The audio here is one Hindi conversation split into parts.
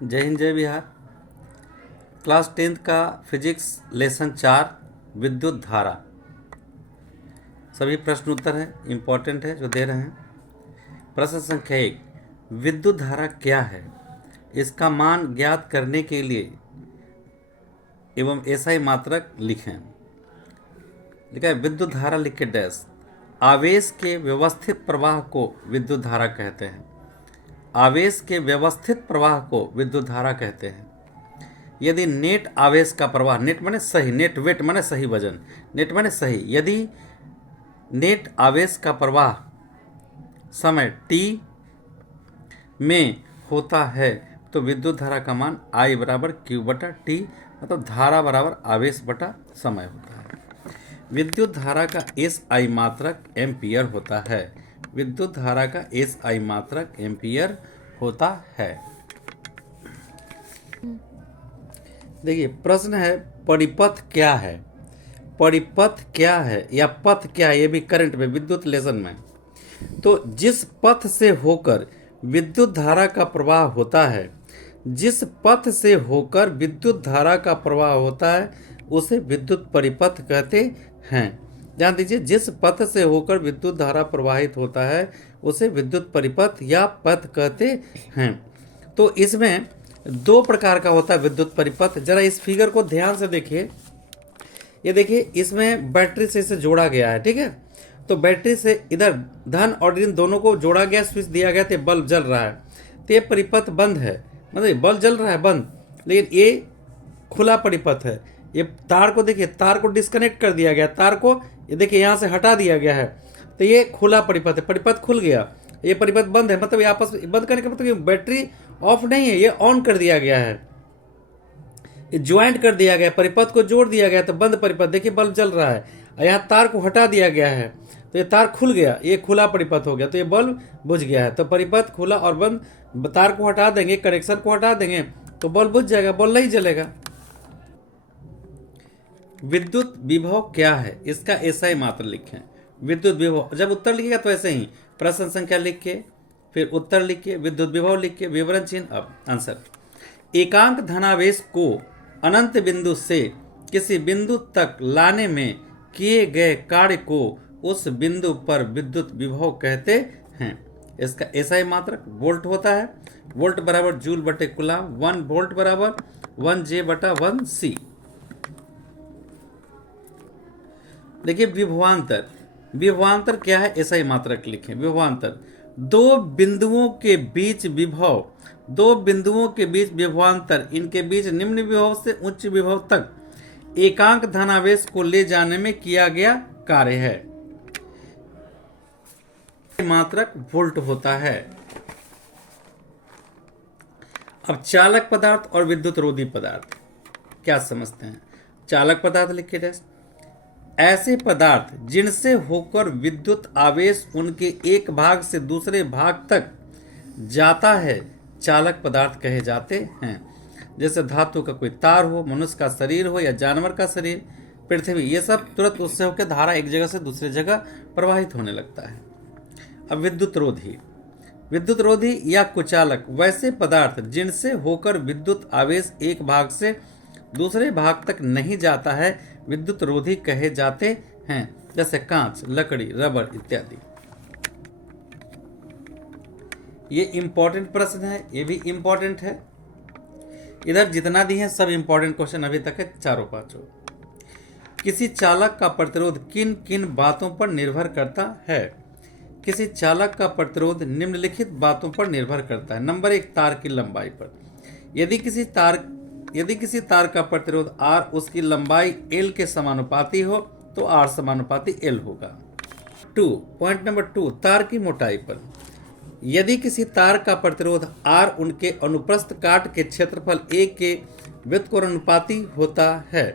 जय हिंद जय बिहार। क्लास 10th का फिजिक्स लेसन 4 विद्युत धारा। सभी प्रश्न उत्तर हैं, इम्पोर्टेंट है जो दे रहे हैं। प्रश्न संख्या 1, विद्युत धारा क्या है, इसका मान ज्ञात करने के लिए एवं एसआई मात्रक लिखें। लिखा है विद्युत धारा लिख के डैश। आवेश के व्यवस्थित प्रवाह को विद्युत धारा कहते हैं। आवेश के व्यवस्थित प्रवाह को विद्युत धारा कहते हैं। यदि नेट आवेश का प्रवाह, नेट माने सही, नेट वेट माने सही वजन, नेट माने सही, यदि नेट आवेश का प्रवाह समय t में होता है तो विद्युत धारा का मान I बराबर Q बटा T, मतलब धारा बराबर आवेश बटा समय होता है। विद्युत धारा का SI मात्रक एम्पियर होता है। विद्युत धारा का SI मात्रक एम्पियर होता है। देखिए प्रश्न है परिपथ क्या है। परिपथ क्या है या पथ क्या है, ये भी करंट में विद्युत लेसन में। तो जिस पथ से होकर विद्युत धारा का प्रवाह होता है, जिस पथ से होकर विद्युत धारा का प्रवाह होता है उसे विद्युत परिपथ कहते हैं। ध्यान दीजिए, जिस पथ से होकर विद्युत धारा प्रवाहित होता है उसे विद्युत परिपथ या पथ कहते हैं। तो इसमें दो प्रकार का होता है विद्युत परिपथ। जरा इस फिगर को ध्यान से देखिए। ये देखिए, इसमें बैटरी से इसे जोड़ा गया है, ठीक है। तो बैटरी से इधर धन और ऋण दोनों को जोड़ा गया, स्विच दिया गया तो बल्ब जल रहा है। तो ये परिपथ बंद है, मतलब बल्ब जल रहा है बंद, लेकिन ये खुला परिपथ है। ये तार को देखिए, तार को डिस्कनेक्ट कर दिया गया, तार को ये देखिए यहाँ से हटा दिया गया है, तो ये खुला परिपथ है। परिपथ खुल गया, ये परिपथ बंद है, मतलब ये आपस में बंद करने का मतलब ये बैटरी ऑफ नहीं है, ये ऑन कर दिया गया है, ये ज्वाइंट कर दिया गया, परिपथ को जोड़ दिया गया तो बंद परिपथ। देखिए बल्ब जल रहा है, यहाँ तार को हटा दिया गया है तो ये तार खुल गया, ये खुला परिपथ हो गया, तो ये बल्ब बुझ गया है। तो परिपथ खुला और बंद, तार को हटा देंगे, कनेक्शन को हटा देंगे तो बल्ब बुझ जाएगा, बल्ब नहीं जलेगा। विद्युत विभव क्या है, इसका एसआई मात्र लिखें। विद्युत विभव, जब उत्तर लिखिएगा तो ऐसे ही प्रश्न संख्या लिख के फिर उत्तर लिख के विद्युत विभव लिख के विवरण चिन्ह। अब आंसर, एकांक धनावेश को अनंत बिंदु से किसी बिंदु तक लाने में किए गए कार्य को उस बिंदु पर विद्युत विभव कहते हैं। इसका एसआई मात्रक वोल्ट होता है। वोल्ट बराबर जूल बटे कूलाम, 1 वोल्ट बराबर 1J बटा 1C। देखिए विभवांतर, विभवांतर क्या है, एसआई मात्रक लिखें। विभवांतर, दो बिंदुओं के बीच विभव, दो बिंदुओं के बीच विभवांतर, इनके बीच निम्न विभव से उच्च विभव तक एकांक धनावेश को ले जाने में किया गया कार्य है। मात्रक वोल्ट होता है। अब चालक पदार्थ और विद्युत रोधी पदार्थ क्या समझते हैं। चालक पदार्थ लिखे जाए, ऐसे पदार्थ जिनसे होकर विद्युत आवेश उनके एक भाग से दूसरे भाग तक जाता है चालक पदार्थ कहे जाते हैं। जैसे धातु का कोई तार हो, मनुष्य का शरीर हो या जानवर का शरीर, पृथ्वी, ये सब तुरंत उससे होकर धारा एक जगह से दूसरी जगह प्रवाहित होने लगता है। अब विद्युत रोधी, विद्युत रोधी या कुचालक वैसे पदार्थ जिनसे होकर विद्युत आवेश एक भाग से दूसरे भाग तक नहीं जाता है विद्युत रोधी कहे जाते हैं। जैसे कांच, लकड़ी, रबड़ इत्यादि। ये इंपॉर्टेंट प्रश्न है, ये भी इंपॉर्टेंट है। इधर जितना दिए हैं सब इंपॉर्टेंट क्वेश्चन अभी तक है, चारों पांचों। किसी चालक का प्रतिरोध किन किन बातों पर निर्भर करता है। किसी चालक का प्रतिरोध निम्नलिखित बातों पर निर्भर करता है। नंबर 1, तार की लंबाई पर। यदि किसी तार का प्रतिरोध R उसकी लंबाई L के समानुपाती हो तो R समानुपाती L होगा। पॉइंट नंबर 2, तार की मोटाई पर। यदि किसी तार का प्रतिरोध R उनके अनुप्रस्थ काट के क्षेत्रफल A के व्युत्क्रमानुपाती होता है।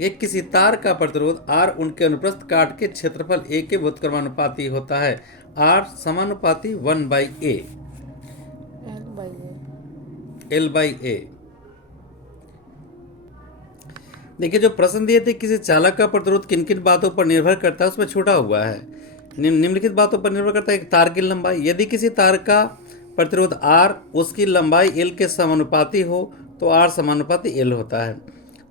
यह किसी तार का प्रतिरोध R उनके अनुप्रस्थ काट के क्षेत्रफल A के व्युत्क्रमानुपाती होता है। R समानुपाती 1/A, L/A। देखिए जो प्रश्न दिए थे, किसी चालक का प्रतिरोध किन किन बातों पर निर्भर करता है, उसमें छोटा हुआ है। निम्नलिखित बातों पर निर्भर करता है। एक, तार की लंबाई। यदि किसी तार का प्रतिरोध R उसकी लंबाई L के समानुपाती हो तो R समानुपाती L होता है।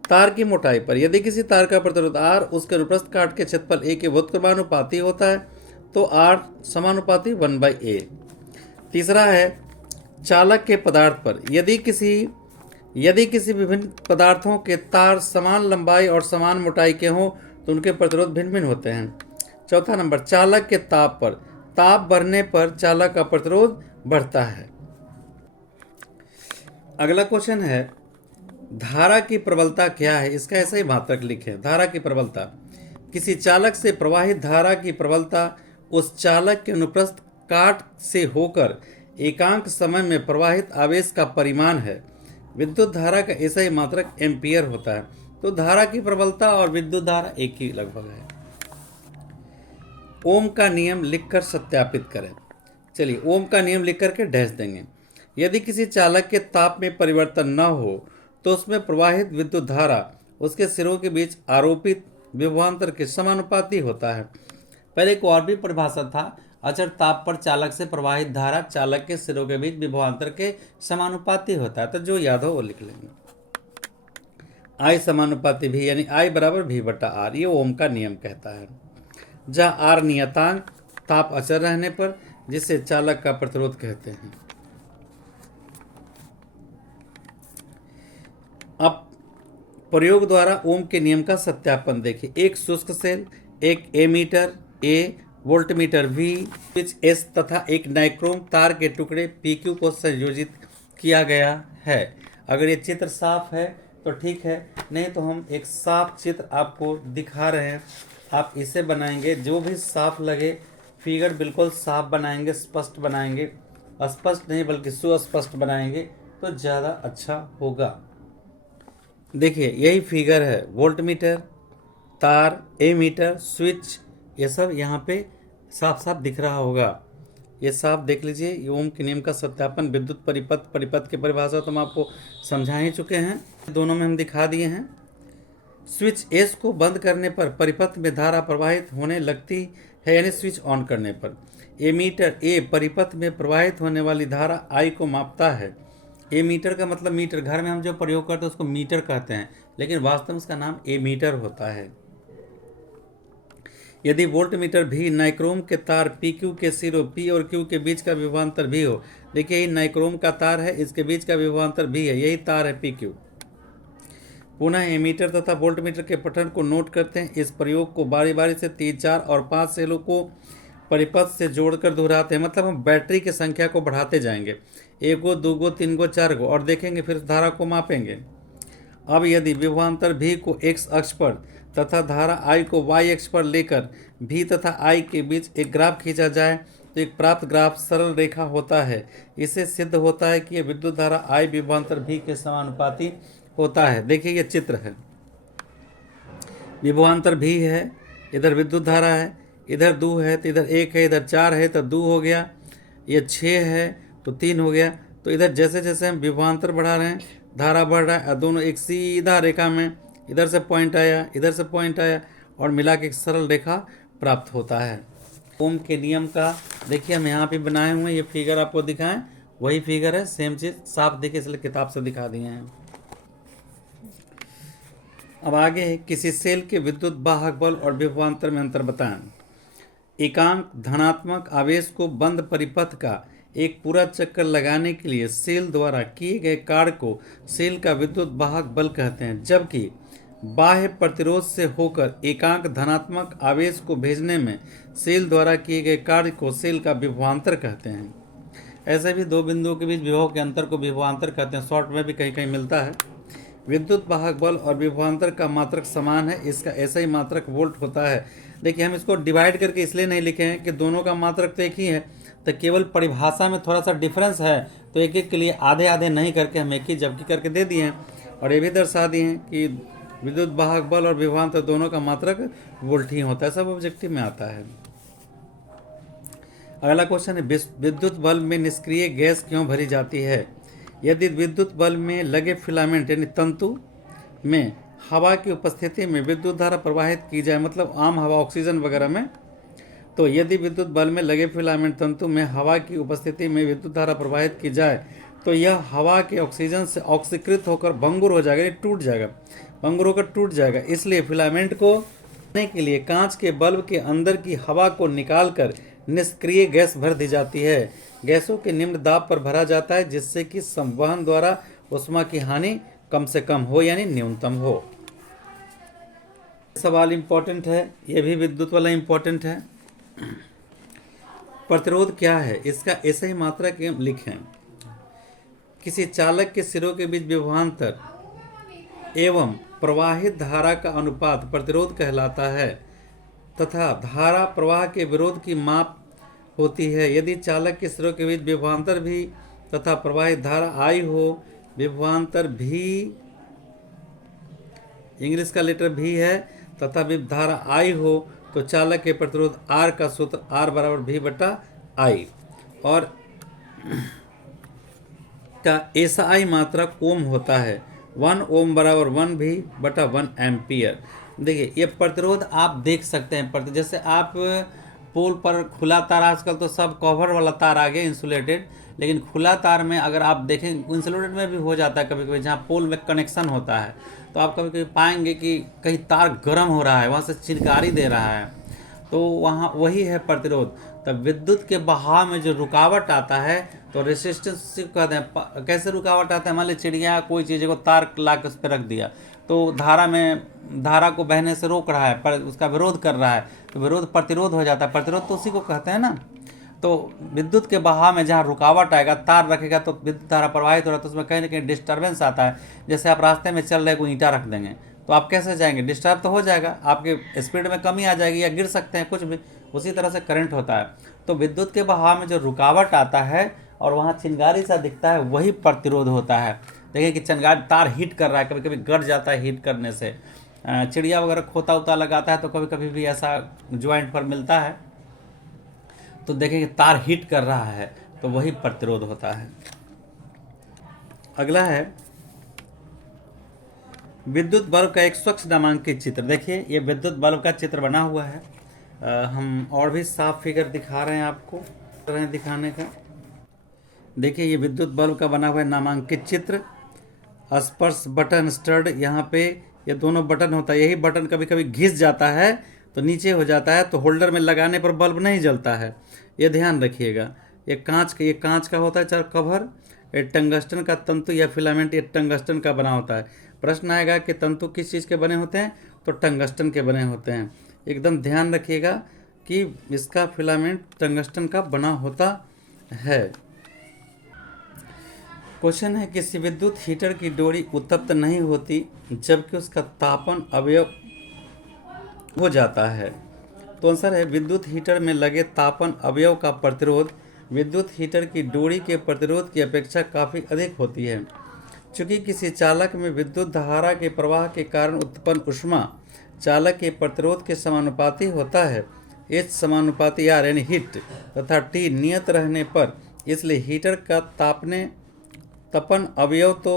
तार की मोटाई पर यदि किसी तार का प्रतिरोध R उसके अनुप्रस्थ काट के क्षेत्रफल A के व्युत्क्रमानुपाती होता है तो R समानुपाती 1/A। तीसरा है चालक के पदार्थ पर यदि किसी विभिन्न पदार्थों के तार समान लंबाई और समान मोटाई के हों तो उनके प्रतिरोध भिन्न भिन्न होते हैं। चौथा नंबर, चालक के ताप पर ताप बढ़ने पर चालक का प्रतिरोध बढ़ता है। अगला क्वेश्चन है धारा की प्रबलता क्या है, इसका ऐसा ही मात्रक लिखें। धारा की प्रबलता, किसी चालक से प्रवाहित धारा की प्रबलता उस चालक के अनुप्रस्थ काट से होकर एकांक समय में प्रवाहित आवेश का परिमाण है। विद्युत धारा का ऐसा ही मात्रक एम्पियर होता है। तो धारा की प्रबलता और विद्युत धारा एक ही लगभग है। ओम का नियम लिखकर सत्यापित करें। चलिए ओम का नियम लिख करके डैश देंगे। यदि किसी चालक के ताप में परिवर्तन न हो तो उसमें प्रवाहित विद्युत धारा उसके सिरों के बीच आरोपित विभवांतर के समानुपाती होता है। पहले एक और भी परिभाषा था, अचर ताप पर चालक से प्रवाहित धारा चालक के सिरों के बीच विभवांतर के समानुपाती होता है। तो जो याद हो वो लिख लेंगे। I समानुपाती भी यानी I बराबर V/R, ये ओम का नियम कहता है। जहाँ R नियतांक ताप अचर रहने पर, जिसे चालक का प्रतिरोध कहते हैं। अब प्रयोग द्वारा ओम के नियम का सत्यापन देखिए। एक शुष्क सेल, एक ammeter A, voltmeter V, switch S तथा एक नाइक्रोम तार के टुकड़े PQ को संयोजित किया गया है। अगर ये चित्र साफ है तो ठीक है, नहीं तो हम एक साफ चित्र आपको दिखा रहे हैं, आप इसे बनाएंगे। जो भी साफ लगे फिगर बिल्कुल साफ बनाएंगे, स्पष्ट बनाएंगे, अस्पष्ट नहीं बल्कि सुस्पष्ट बनाएंगे तो ज़्यादा अच्छा होगा। देखिए यही फिगर है, वोल्टमीटर, तार, एमीटर, स्विच, ये सब यहाँ पे साफ साफ दिख रहा होगा। ये साफ देख लीजिए। ये ओम के नियम का सत्यापन, विद्युत परिपथ की परिभाषा तो हम आपको समझा ही चुके हैं, दोनों में हम दिखा दिए हैं। स्विच एस को बंद करने पर परिपथ में धारा प्रवाहित होने लगती है, यानी स्विच ऑन करने पर। एमीटर ए परिपथ में प्रवाहित होने वाली धारा आई को मापता है। एमीटर का मतलब मीटर, घर में हम जो प्रयोग करते हैं उसको मीटर कहते हैं, लेकिन वास्तव में उसका नाम एमीटर होता है। यदि वोल्टमीटर भी नाइक्रोम के तार PQ के सिरों P और Q के बीच का विभवांतर भी हो, देखिए ये नाइक्रोम का तार है, इसके बीच का विभवांतर भी है, यही तार है PQ। पुनः एमीटर तथा वोल्टमीटर के पठन को नोट करते हैं। इस प्रयोग को बारी बारी से 3, 4 और 5 सेलों को परिपथ से जोड़कर दोहराते हैं, मतलब हम बैटरी की संख्या को बढ़ाते जाएंगे, 1 गो, 2 गो, 3 गो, 4 गो, और देखेंगे फिर धारा को मापेंगे। अब यदि विभवांतर V को X अक्ष पर तथा धारा I को Y अक्ष पर लेकर V तथा I के बीच एक ग्राफ खींचा जाए तो एक प्राप्त ग्राफ सरल रेखा होता है। इससे सिद्ध होता है कि यह विद्युत धारा I विभवांतर V के समानुपाती होता है। देखिए ये चित्र है, विभवांतर V है, इधर विद्युत धारा है, इधर 2 है तो इधर 1 है, इधर 4 है तो 2 हो गया, ये 6 है तो 3 हो गया। तो इधर जैसे जैसे हम विभवांतर बढ़ा रहे हैं धारा बढ़ रहा है, दोनों एक सीधा रेखा में, इधर से पॉइंट आया, इधर से पॉइंट आया, और मिला के एक सरल रेखा प्राप्त होता है। ओम के नियम का देखिए हम यहाँ पे बनाए हुए हैं, ये फिगर आपको दिखाएं, वही फिगर है, सेम चीज़ साफ देखिए, इसलिए किताब से दिखा दिए हैं। अब आगे किसी सेल के विद्युत वाहक बल और विभवांतर में अंतर बताएं। एकांक धनात्मक आवेश को बंद परिपथ का एक पूरा चक्कर लगाने के लिए सेल द्वारा किए गए कार्य को सेल का विद्युत वाहक बल कहते हैं, जबकि बाह्य प्रतिरोध से होकर एकांक धनात्मक आवेश को भेजने में सेल द्वारा किए गए कार्य को सेल का विभवांतर कहते हैं। ऐसे भी 2 बिंदुओं के बीच विभव के अंतर को विभवांतर कहते हैं, शॉर्ट में भी कहीं कहीं मिलता है। विद्युत वाहक बल और विभवांतर का मात्रक समान है, इसका ऐसा ही मात्रक वोल्ट होता है। देखिए हम इसको डिवाइड करके इसलिए नहीं लिखे हैं कि दोनों का मात्रक तो एक ही है, तो केवल परिभाषा में थोड़ा सा डिफरेंस है, तो एक एक के लिए आधे आधे नहीं करके हम एक ही जबकि करके दे दिए हैं, और ये भी दर्शा दिए हैं कि विद्युत वाहक बल और विभवांतर दोनों का मात्रक वोल्ट ही होता है, सब ऑब्जेक्टिव में आता है। अगला क्वेश्चन है, विद्युत बल्ब में निष्क्रिय गैस क्यों भरी जाती है? यदि विद्युत बल्ब में लगे फिलामेंट यानी तंतु में हवा की उपस्थिति में विद्युत धारा प्रवाहित की जाए, मतलब आम हवा ऑक्सीजन वगैरह में, तो यदि विद्युत बल्ब में लगे फिलामेंट तंतु में हवा की उपस्थिति में विद्युत धारा प्रवाहित की जाए तो यह हवा के ऑक्सीजन से ऑक्सीकृत होकर भंगुर हो जाएगा, टूट जाएगा, भंगुर होकर टूट जाएगा। इसलिए फिलामेंट को बनाने के लिए कांच के बल्ब के अंदर की हवा को निकालकर निष्क्रिय गैस भर दी जाती है। गैसों के निम्न दाब पर भरा जाता है जिससे कि संवहन द्वारा उष्मा की हानि कम से कम हो, यानी न्यूनतम हो। सवाल इंपॉर्टेंट है, ये भी विद्युत वाला इंपॉर्टेंट है। प्रतिरोध क्या है, इसका ऐसे ही मात्रा के लिखें। किसी चालक के सिरों के बीच विभवांतर एवं प्रवाहित धारा का अनुपात प्रतिरोध कहलाता है तथा धारा प्रवाह के विरोध की माप होती है। यदि चालक के सिरों के बीच विभवांतर भी तथा प्रवाहित धारा आई हो, विभवांतर भी इंग्लिश का लेटर भी है तथा विभव धारा आई हो, तो चालक के प्रतिरोध R का सूत्र R बराबर V/I और का SI मात्रा ओम होता है। 1 ओम बराबर 1V/1 एम्पियर। देखिए ये प्रतिरोध आप देख सकते हैं, जैसे आप पोल पर खुला तार, आजकल तो सब कवर वाला तार आ गया इंसुलेटेड, लेकिन खुला तार में अगर आप देखें इंसुलेटेड में भी हो जाता है कभी कभी, जहाँ पोल में कनेक्शन होता है तो आप कभी कभी पाएंगे कि कहीं तार गर्म हो रहा है, वहाँ से चिनगारी दे रहा है, तो वहाँ वही है प्रतिरोध। तब विद्युत के बहाव में जो रुकावट आता है तो रेसिस्टेंस कहते हैं। कैसे रुकावट आता है, मान लीजिए चिड़िया कोई चीज़ को तार ला के उस पर रख दिया तो धारा को बहने से रोक रहा है, पर उसका विरोध कर रहा है, तो विरोध प्रतिरोध हो जाता है। प्रतिरोध तो उसी को कहते हैं ना। तो विद्युत के बहाव में जहाँ रुकावट आएगा, तार रखेगा तो विद्युत धारा प्रवाहित हो रहा है, तो उसमें कहीं ना कहीं डिस्टर्बेंस आता है। जैसे आप रास्ते में चल रहे कोई ईंटा रख देंगे तो आप कैसे जाएंगे, डिस्टर्ब तो हो जाएगा, आपके स्पीड में कमी आ जाएगी या गिर सकते हैं कुछ भी। उसी तरह से करंट होता है। तो विद्युत के बहाव में जो रुकावट आता है और वहाँ चिंगारी सा दिखता है, वही प्रतिरोध होता है। देखिए कि चिंगारी तार हीट कर रहा है, कभी कभी गड़ जाता है हीट करने से। चिड़िया वगैरह खोता उता लगाता है तो कभी कभी भी ऐसा ज्वाइंट पर मिलता है, तो देखें कि तार हीट कर रहा है, तो वही प्रतिरोध होता है। अगला है विद्युत बल्ब का एक स्वच्छ नामांकित चित्र। देखिए ये विद्युत बल्ब का चित्र बना हुआ है। हम और भी साफ फिगर दिखा रहे हैं आपको, कर रहे हैं दिखाने का। देखिए ये विद्युत बल्ब का बना हुआ है नामांकित चित्र। स्पर्श बटन स्टड, यहाँ पे ये दोनों बटन होता है। यही बटन कभी कभी घिस जाता है तो नीचे हो जाता है, तो होल्डर में लगाने पर बल्ब नहीं जलता है, ये ध्यान रखिएगा। ये कांच का होता है चार कवर। ये टंगस्टन का तंतु या फिलामेंट ये टंगस्टन का बना होता है। प्रश्न आएगा कि तंतु किस चीज़ के बने होते हैं, तो टंगस्टन के बने होते हैं। एकदम ध्यान रखिएगा कि इसका फिलामेंट टंगस्टन का बना होता है। क्वेश्चन है किसी विद्युत हीटर की डोरी उत्तप्त नहीं होती जबकि उसका तापन अवयव हो जाता है। तो आंसर है विद्युत हीटर में लगे तापन अवयव का प्रतिरोध विद्युत हीटर की डोरी के प्रतिरोध की अपेक्षा काफ़ी अधिक होती है। चूँकि किसी चालक में विद्युत धारा के प्रवाह के कारण उत्पन्न ऊष्मा चालक के प्रतिरोध के समानुपाती होता है। H समानुपाती R यानी हीट तथा T नियत रहने पर, इसलिए हीटर का तपन अवयव तो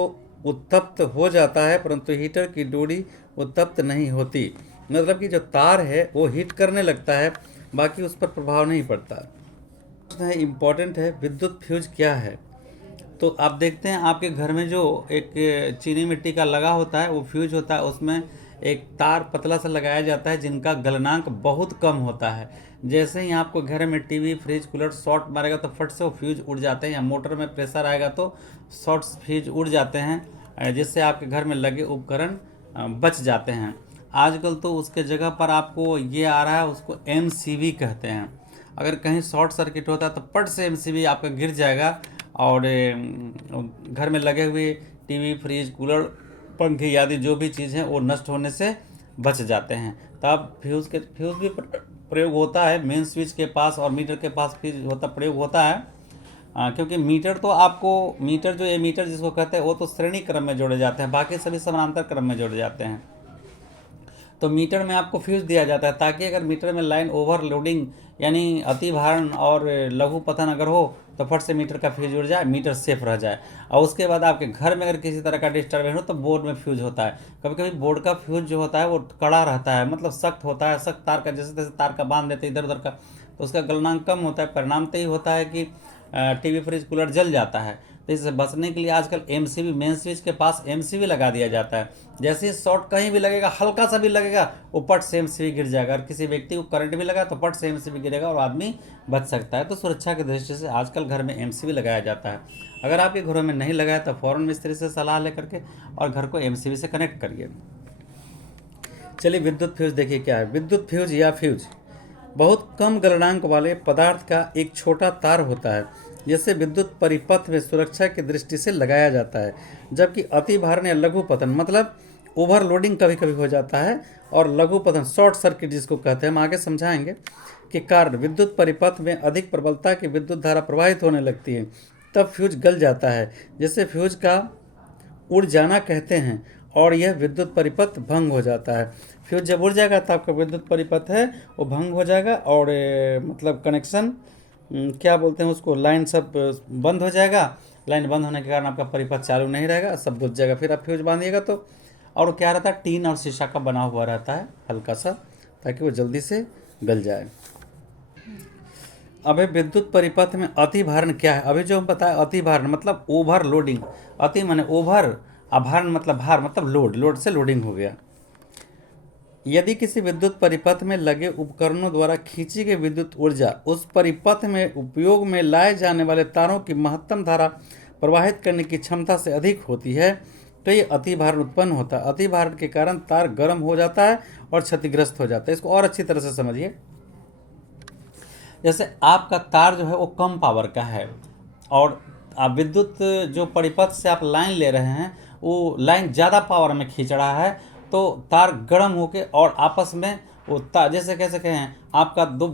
उत्तप्त हो जाता है परंतु हीटर की डोरी उत्तप्त नहीं होती। मतलब कि जो तार है वो हीट करने लगता है, बाकी उस पर प्रभाव नहीं पड़ता। प्रश्न है इम्पोर्टेंट है, विद्युत फ्यूज क्या है। तो आप देखते हैं आपके घर में जो एक चीनी मिट्टी का लगा होता है वो फ्यूज होता है, उसमें एक तार पतला सा लगाया जाता है जिनका गलनांक बहुत कम होता है। जैसे ही आपको घर में टीवी फ्रिज कूलर शॉर्ट मारेगा तो फट से वो फ्यूज उड़ जाते हैं, या मोटर में प्रेशर आएगा तो शॉर्ट फ्यूज उड़ जाते हैं, जिससे आपके घर में लगे उपकरण बच जाते हैं। आजकल तो उसके जगह पर आपको ये आ रहा है, उसको MCV कहते हैं। अगर कहीं शॉर्ट सर्किट होता है तो पट से MCV आपका गिर जाएगा और घर में लगे हुए टीवी फ्रिज कूलर पंखे आदि जो भी चीज़ हैं वो नष्ट होने से बच जाते हैं। तब फ्यूज़ भी प्रयोग होता है मेन स्विच के पास और मीटर के पास प्रयोग होता है। क्योंकि मीटर तो आपको जो एमीटर जिसको कहते हैं वो तो श्रेणी क्रम में जोड़े जाते हैं, बाकी सभी समानांतर क्रम में जोड़े जाते हैं। तो मीटर में आपको फ्यूज दिया जाता है ताकि अगर मीटर में लाइन ओवरलोडिंग यानी अतिभारण और लघु पतन अगर हो तो फट से मीटर का फ्यूज उड़ जाए, मीटर सेफ रह जाए। और उसके बाद आपके घर में अगर किसी तरह का डिस्टर्बेंस हो तो बोर्ड में फ्यूज होता है। कभी कभी बोर्ड का फ्यूज जो होता है वो कड़ा रहता है, मतलब सख्त होता है, सख्त तार का, जैसे तैसे तार का बांध देते इधर उधर का तो उसका गलनांक कम होता है, परिणाम तो ही होता है कि टीवी फ्रिज कूलर जल जाता है। तो इससे बचने के लिए आजकल एमसीबी, मेन स्विच के पास एमसीबी लगा दिया जाता है। जैसे ही शॉर्ट कहीं भी लगेगा, हल्का सा भी लगेगा, वो पट से एमसीबी गिर जाएगा, और किसी व्यक्ति को करंट भी लगा तो पट से एमसीबी गिरेगा और आदमी बच सकता है। तो सुरक्षा की दृष्टि से आजकल घर में एमसीबी लगाया जाता है। अगर आपके घरों में नहीं लगाया तो फ़ौरन मिस्त्री से सलाह लेकर के और घर को एमसीबी से कनेक्ट करिए। चलिए विद्युत फ्यूज देखिए क्या है। विद्युत फ्यूज या फ्यूज बहुत कम गलनांक वाले पदार्थ का एक छोटा तार होता है, जिसे विद्युत परिपथ में सुरक्षा की दृष्टि से लगाया जाता है। जबकि अति भारण या लघु पतन मतलब ओवरलोडिंग कभी कभी हो जाता है, और लघु पतन शॉर्ट सर्किट जिसको कहते हैं, हम आगे समझाएंगे कि कारण विद्युत परिपथ में अधिक प्रबलता की विद्युत धारा प्रवाहित होने लगती है, तब फ्यूज गल जाता है, जिसे फ्यूज का उड़ जाना कहते हैं, और यह विद्युत परिपथ भंग हो जाता है। फ्यूज जब उड़ जाएगा तो आपका विद्युत परिपथ है वो भंग हो जाएगा, और मतलब कनेक्शन क्या बोलते हैं उसको, लाइन सब बंद हो जाएगा। लाइन बंद होने के कारण आपका परिपथ चालू नहीं रहेगा, सब बुझ जाएगा। फिर आप फ्यूज बांधिएगा तो, और क्या रहता है, टीन और शीशा का बना हुआ रहता है हल्का सा, ताकि वो जल्दी से गल जाए। अभी विद्युत परिपथ में अति भारण क्या है। अभी जो हम बताया, अति भारण मतलब ओवरलोडिंग। अति माने ओवर, अभारण मतलब भार, मतलब लोड, लोड से लोडिंग हो गया। यदि किसी विद्युत परिपथ में लगे उपकरणों द्वारा खींची गई विद्युत ऊर्जा उस परिपथ में उपयोग में लाए जाने वाले तारों की महत्तम धारा प्रवाहित करने की क्षमता से अधिक होती है, तो ये अतिभारण उत्पन्न होता है। अतिभारण के कारण तार गर्म हो जाता है और क्षतिग्रस्त हो जाता है। इसको और अच्छी तरह से समझिए। जैसे आपका तार जो है वो कम पावर का है, और आप विद्युत जो परिपथ से आप लाइन ले रहे हैं वो लाइन ज़्यादा पावर में खींच रहा है, तो तार गर्म होके और आपस में वो तार, जैसे कह सके हैं आपका दो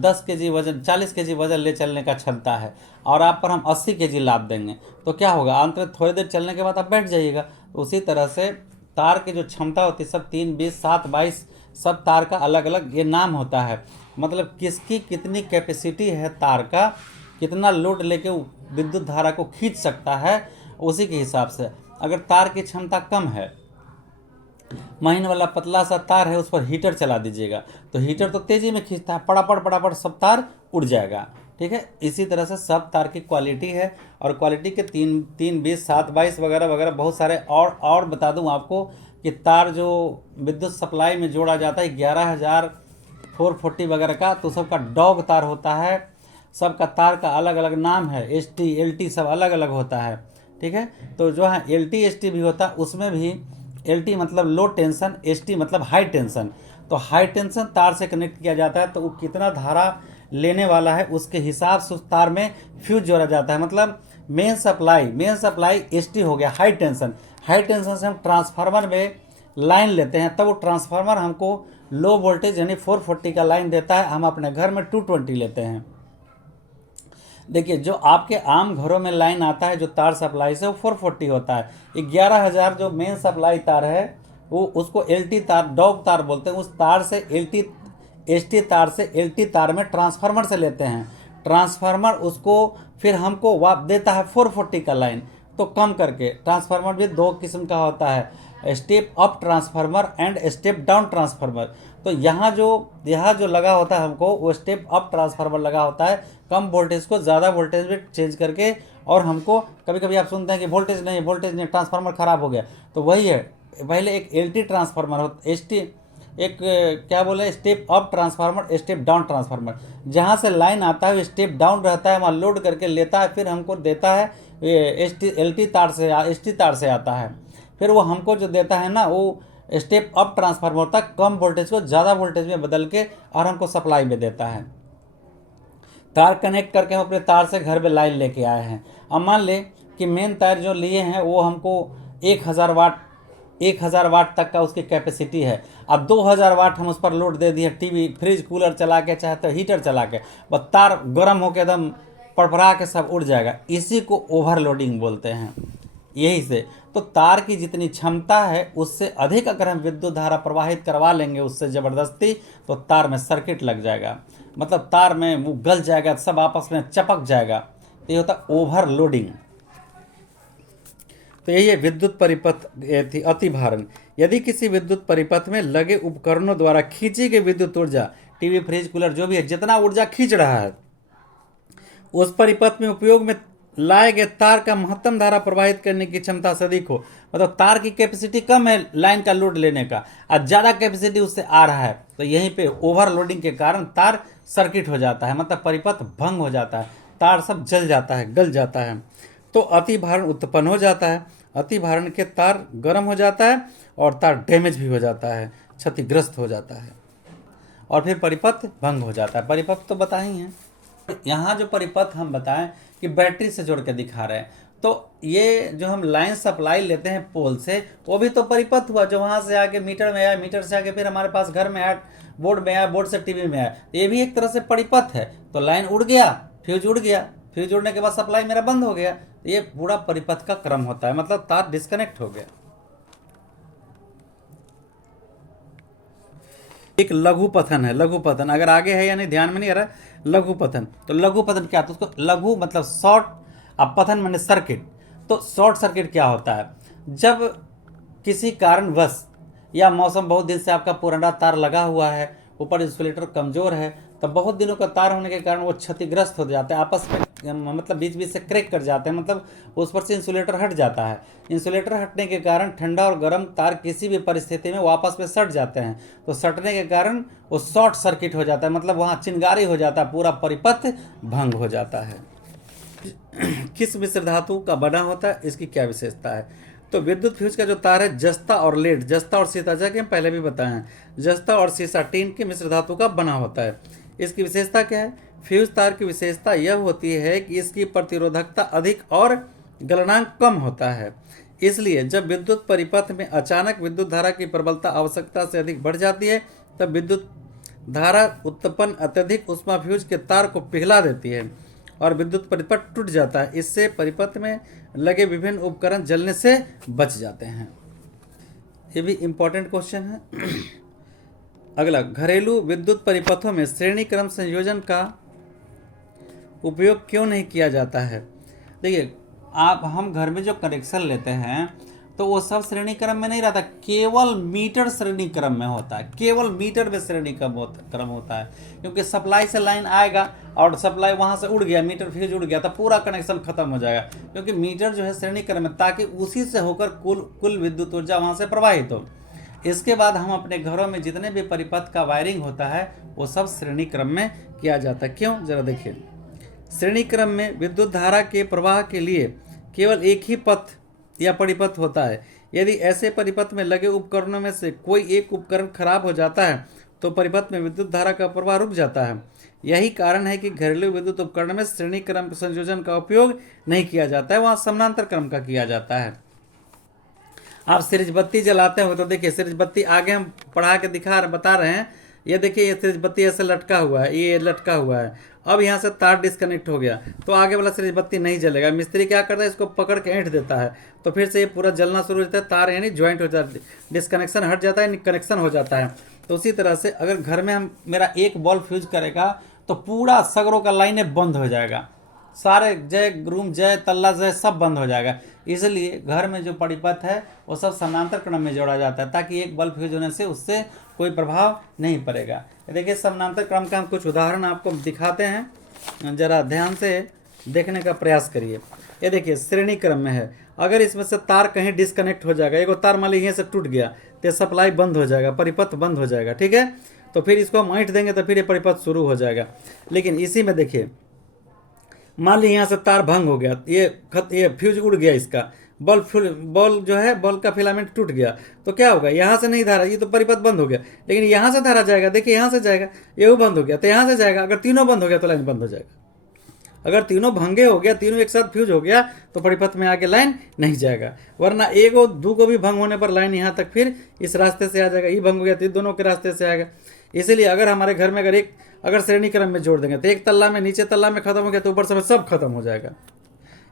10 केजी वजन, 40 केजी वजन ले चलने का क्षमता है, और आप पर हम 80 केजी लाद देंगे, तो क्या होगा, अंत में थोड़ी देर चलने के बाद आप बैठ जाइएगा। तो उसी तरह से तार की जो क्षमता होती है, सब 3, 20, 7, 22, सब तार का अलग अलग ये नाम होता है। मतलब किसकी कितनी कैपेसिटी है, तार का कितना लोड लेके विद्युत धारा को खींच सकता है, उसी के हिसाब से। अगर तार की क्षमता कम है, महीन वाला पतला सा तार है, उस पर हीटर चला दीजिएगा तो हीटर तो तेजी में खींचता है, पड़ापड़ पड़ापड़ सब तार उड़ जाएगा। ठीक है, इसी तरह से सब तार की क्वालिटी है, और क्वालिटी के 3, 20, 7, 22 वगैरह वगैरह बहुत सारे और बता दूं आपको कि तार जो विद्युत सप्लाई में जोड़ा जाता है 11,440 वगैरह का, तो सबका डॉग तार होता है। सबका तार का अलग अलग नाम है, ST, LT सब अलग अलग होता है। ठीक है, तो जो है LT ST भी होता है, उसमें भी LT मतलब लो टेंशन, ST मतलब हाई टेंशन। तो हाई टेंशन तार से कनेक्ट किया जाता है, तो वो कितना धारा लेने वाला है उसके हिसाब से उस तार में फ्यूज जोड़ा जाता है। मतलब मेन सप्लाई ST हो गया, हाई टेंशन। हाई टेंशन से हम ट्रांसफार्मर में लाइन लेते हैं, तब वो ट्रांसफार्मर हमको लो वोल्टेज यानी 440 का लाइन देता है, हम अपने घर में 220 लेते हैं। देखिए, जो आपके आम घरों में लाइन आता है जो तार सप्लाई से, वो 440 होता है। 11,000 जो मेन सप्लाई तार है वो, उसको LT तार, डॉग तार बोलते हैं। उस तार से ST तार से LT तार में ट्रांसफार्मर से लेते हैं। ट्रांसफार्मर उसको फिर हमको देता है 440 का लाइन। तो कम करके ट्रांसफार्मर भी 2 किस्म का होता है, step up transformer and step down transformer. तो यहाँ जो लगा होता है हमको, वो स्टेप अप ट्रांसफार्मर लगा होता है, कम वोल्टेज को ज़्यादा वोल्टेज में चेंज करके। और हमको कभी कभी आप सुनते हैं कि वोल्टेज नहीं, ट्रांसफार्मर ख़राब हो गया, तो वही है। पहले एक LT ट्रांसफार्मर होता, एक क्या बोले, step up transformer, step down transformer. जहाँ से लाइन आता है स्टेप डाउन रहता है, वहाँ लोड करके लेता है, फिर हमको देता है LT तार से, ST तार से आता है। फिर वो हमको जो देता है ना, वो स्टेप अप ट्रांसफार्मर होता है, कम वोल्टेज को ज़्यादा वोल्टेज में बदल के और हमको सप्लाई में देता है। तार कनेक्ट करके हम अपने तार से घर में लाइन लेके आए हैं। अब मान ले कि मेन तार जो लिए हैं वो हमको 1,000 वाट तक का उसकी कैपेसिटी है। अब 2,000 वाट हम उस पर लोड दे दिए, टीवी फ्रिज कूलर चला के, चाहे तो हीटर चला के, बस तार गर्म होकर एकदम पड़पड़ा के सब उड़ जाएगा। इसी को ओवरलोडिंग बोलते हैं। यही से तो तार की जितनी क्षमता है उससे अधिक अगर हम विद्युत धारा प्रवाहित करवा लेंगे उससे ज़बरदस्ती, तो तार में सर्किट लग जाएगा, मतलब तार में वो गल जाएगा, सब आपस में चपक जाएगा। तो ये होता ओवरलोडिंग। तो यही है विद्युत परिपथ थी अतिभारण। यदि किसी विद्युत परिपथ में लगे उपकरणों द्वारा खींची गई विद्युत ऊर्जा टीवी, फ्रिज, कूलर जो भी है, जितना ऊर्जा खींच रहा है, उस परिपथ में उपयोग में लाए गए तार का महत्तम धारा प्रवाहित करने की क्षमता से अधिक हो। मतलब तार की कैपेसिटी कम है लाइन का लोड लेने का, और ज़्यादा कैपेसिटी उससे आ रहा है, तो यहीं पे ओवरलोडिंग के कारण तार सर्किट हो जाता है, मतलब परिपथ भंग हो जाता है, तार सब जल जाता है, गल जाता है, तो अति भारण उत्पन्न हो जाता है। अति भारण के तार गर्म हो जाता है और तार डैमेज भी हो जाता है, क्षतिग्रस्त हो जाता है, और फिर परिपथ भंग हो जाता है। परिपथ तो बता ही हैं। यहाँ जो परिपथ हम बताएं कि बैटरी से जोड़ के दिखा रहे हैं, तो ये जो हम लाइन सप्लाई लेते हैं पोल से, वो भी तो परिपथ हुआ, जो वहाँ से आके मीटर में आया, मीटर से आके फिर हमारे पास घर में आया, बोर्ड में आया, बोर्ड से टीवी में आया, ये भी एक तरह से परिपथ है। तो लाइन उड़ गया, फ्यूज उड़ गया, फ्यूज उड़ने के बाद सप्लाई मेरा बंद हो गया, तो ये पूरा परिपथ का क्रम होता है, मतलब तार डिस्कनेक्ट हो गया। एक लघु पथन है, लघु पथन अगर आगे है या नहीं ध्यान में नहीं आ रहा है। लघु पथन, तो लघु पथन क्या होता है, उसको लघु मतलब शॉर्ट, अब पथन माने सर्किट। तो शॉर्ट सर्किट क्या होता है, जब किसी कारणवश या मौसम, बहुत दिन से आपका पुराना तार लगा हुआ है, ऊपर इंसुलेटर कमजोर है, तो बहुत दिनों का तार होने के कारण वो क्षतिग्रस्त हो जाता है, आपस में मतलब बीच बीच से क्रैक कर जाते हैं, मतलब उस पर से इंसुलेटर हट जाता है। इंसुलेटर हटने के कारण ठंडा और गर्म तार किसी भी परिस्थिति में वापस में सट जाते हैं, तो सटने के कारण वो शॉर्ट सर्किट हो जाता है, मतलब वहाँ चिंगारी हो जाता है, पूरा परिपथ भंग हो जाता है। किस मिश्र धातु का बना होता है, इसकी क्या विशेषता है। तो विद्युत फ्यूज का जो तार है जस्ता और लेड, जस्ता और सीसा, जैसे कि हम पहले भी बताए हैं, जस्ता और सीसा टीन के मिश्र धातु का बना होता है। इसकी विशेषता क्या है, फ्यूज तार की विशेषता यह होती है कि इसकी प्रतिरोधकता अधिक और गलनांक कम होता है। इसलिए जब विद्युत परिपथ में अचानक विद्युत धारा की प्रबलता आवश्यकता से अधिक बढ़ जाती है, तब विद्युत धारा उत्पन्न अत्यधिक ऊष्मा फ्यूज के तार को पिघला देती है और विद्युत परिपथ टूट जाता है। इससे परिपथ में लगे विभिन्न उपकरण जलने से बच जाते हैं। ये भी इम्पोर्टेंट क्वेश्चन है। अगला, घरेलू विद्युत परिपथों में श्रेणी क्रम संयोजन का उपयोग क्यों नहीं किया जाता है। देखिए, हम घर में जो कनेक्शन लेते हैं तो वो सब श्रेणी क्रम में नहीं रहता, केवल मीटर श्रेणी क्रम में होता है, केवल मीटर में श्रेणी क्रम होता है, क्योंकि सप्लाई से लाइन आएगा और सप्लाई वहाँ से उड़ गया, मीटर फ्यूज उड़ गया, तो पूरा कनेक्शन खत्म हो जाएगा, क्योंकि मीटर जो है श्रेणी क्रम में, ताकि उसी से होकर कुल विद्युत ऊर्जा वहाँ से प्रवाहित हो। इसके बाद हम अपने घरों में जितने भी परिपथ का वायरिंग होता है वो सब श्रेणी क्रम में किया जाता है। क्यों, जरा देखिए, श्रेणी क्रम में विद्युत धारा के प्रवाह के लिए केवल एक ही पथ या परिपथ होता है। यदि ऐसे परिपथ में लगे उपकरणों में से कोई एक उपकरण खराब हो जाता है तो परिपथ में विद्युत धारा का प्रवाह रुक जाता है। यही कारण है कि घरेलू विद्युत उपकरण में श्रेणी क्रम संयोजन का उपयोग नहीं किया जाता है, वहाँ समानांतर क्रम का किया जाता है। आप सीरीज बत्ती जलाते हो तो देखिए, सीरीज बत्ती आगे हम पढ़ा के बता रहे हैं, ये देखिए, ये सीरीज बत्ती ऐसे लटका हुआ है, ये लटका हुआ है। अब यहाँ से तार डिस्कनेक्ट हो गया तो आगे वाला सीरीज बत्ती नहीं जलेगा। मिस्त्री क्या करता है, इसको पकड़ के ऐंठ देता है, तो फिर से ये पूरा जलना शुरू हो जाता है, तार यानी ज्वाइंट हो जाता है, डिस्कनेक्शन हट जाता है, कनेक्शन हो जाता है। तो उसी तरह से अगर घर में मेरा एक बल्ब फ्यूज करेगा तो पूरा सगरों का लाइनें बंद हो जाएगा, सारे जय रूम, जय तल्ला, जय सब बंद हो जाएगा। इसलिए घर में जो परिपथ है वो सब समानांतर क्रम में जोड़ा जाता है, ताकि एक बल्ब फ्यूज होने से उससे कोई प्रभाव नहीं पड़ेगा। देखिए, समानांतर क्रम का हम कुछ उदाहरण आपको दिखाते हैं, जरा ध्यान से देखने का प्रयास करिए। ये देखिए, श्रेणी क्रम में है, अगर इसमें से तार कहीं डिस्कनेक्ट हो जाएगा, एगो तार मान लीजिए यहाँ से टूट गया तो सप्लाई बंद हो जाएगा, परिपथ बंद हो जाएगा, ठीक है। तो फिर इसको हम ऐंठ देंगे तो फिर ये परिपथ शुरू हो जाएगा। लेकिन इसी में देखिए, मान लीजिए यहाँ से तार भंग हो गया, ये फ्यूज उड़ गया, इसका बल्ब जो है, बल्ब का फिलामेंट टूट गया, तो क्या होगा, यहाँ से नहीं धारा, ये तो परिपथ बंद हो गया, लेकिन यहाँ से धारा जाएगा, देखिए यहाँ से जाएगा, ये भी बंद हो गया, तो यहाँ से जाएगा। अगर तीनों बंद हो गया तो लाइन बंद हो जाएगा। अगर तीनों भंगे हो गया, तीनों एक साथ फ्यूज हो गया, तो परिपथ में आगे लाइन नहीं जाएगा। वरना एक और दो को भी भंग होने पर लाइन यहाँ तक फिर इस रास्ते से आ जाएगा, ये भंग हो गया तो दोनों के रास्ते से आएगा। इसीलिए अगर हमारे घर में अगर श्रेणी क्रम में जोड़ देंगे तो एक तल्ला में, नीचे तल्ला में खत्म हो गया तो ऊपर से सब खत्म हो जाएगा।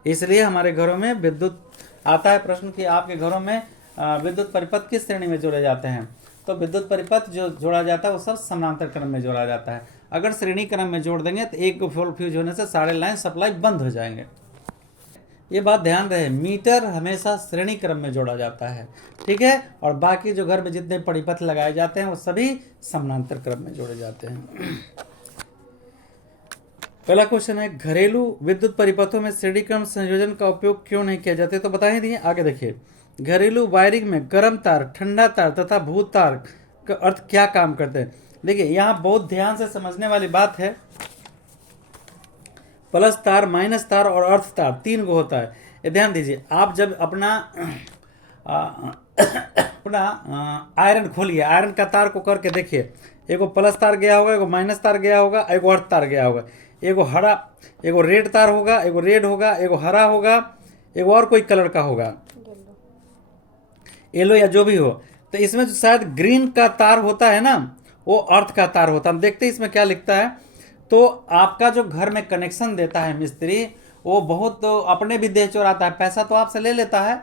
इसलिए हमारे घरों में विद्युत आता है प्रश्न कि आपके घरों में विद्युत परिपथ किस श्रेणी में जोड़े जाते हैं। तो विद्युत परिपथ जो जोड़ा जाता है वो सब समानांतर क्रम में जोड़ा जाता है। अगर श्रेणी क्रम में जोड़ देंगे तो एक फ्यूज होने से सारे लाइन सप्लाई बंद हो जाएंगे। ये बात ध्यान रहे, मीटर हमेशा श्रेणी क्रम में जोड़ा जाता है, ठीक है, और बाकी जो घर में जितने परिपथ लगाए जाते हैं वो सभी समानांतर क्रम में जोड़े जाते हैं। पहला क्वेश्चन है, घरेलू विद्युत परिपथों में श्रेणी क्रम संयोजन का उपयोग क्यों नहीं किया जाता, तो बता ही दिए। आगे देखिए, घरेलू वायरिंग में गर्म तार, ठंडा तार तथा भू तार का अर्थ क्या काम करते हैं। देखिए यहाँ बहुत ध्यान से समझने वाली बात है, प्लस तार, माइनस तार और अर्थ तार 3 गो होता है। ये ध्यान दीजिए, आप जब अपना आयरन खोलिए, आयरन का तार को करके देखिए, एगो प्लस तार गया होगा, एगो माइनस तार गया होगा, एगो अर्थ तार गया होगा, एगो हरा, एगो रेड तार होगा, एगो रेड होगा, एगो हरा होगा, एगो और कोई कलर का होगा, येलो या जो भी हो। तो इसमें जो शायद ग्रीन का तार होता है ना, वो अर्थ का तार होता है। हम देखते हैं इसमें क्या लिखता है। तो आपका जो घर में कनेक्शन देता है मिस्त्री, वो बहुत तो अपने भी देह चोराता है, पैसा तो आपसे ले लेता है,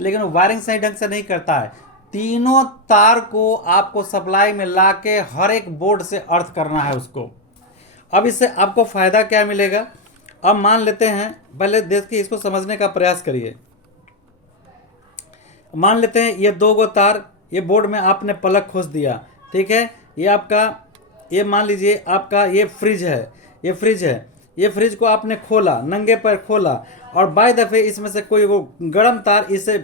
लेकिन वो वायरिंग सही ढंग से नहीं करता है। तीनों तार को आपको सप्लाई में लाके हर एक बोर्ड से अर्थ करना है उसको। अब इससे आपको फायदा क्या मिलेगा, अब मान लेते हैं, पहले देखिए इसको समझने का प्रयास करिए। मान लेते हैं ये 2 गो तार, ये बोर्ड में आपने प्लग खोस दिया, ठीक है, ये आपका, ये मान लीजिए आपका ये फ्रिज है, ये फ्रिज है, ये फ्रिज को आपने खोला, नंगे पैर खोला, और बाय दफे इसमें से कोई वो गर्म तार इसे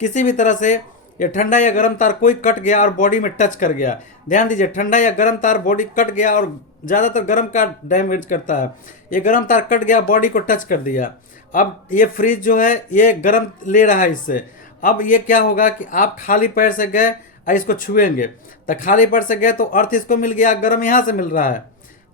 किसी भी तरह से, ये ठंडा या गर्म तार कोई कट गया और बॉडी में टच कर गया। ध्यान दीजिए, ठंडा या गर्म तार बॉडी कट गया, और ज़्यादातर गर्म का डैमेज करता है। ये गर्म तार कट गया, बॉडी को टच कर दिया। अब ये फ्रिज जो है ये गर्म ले रहा है इससे। अब ये क्या होगा कि आप खाली पैर से गए और इसको छुएंगे, तो खाली पैर से गए तो अर्थ इसको मिल गया, गर्म यहाँ से मिल रहा है,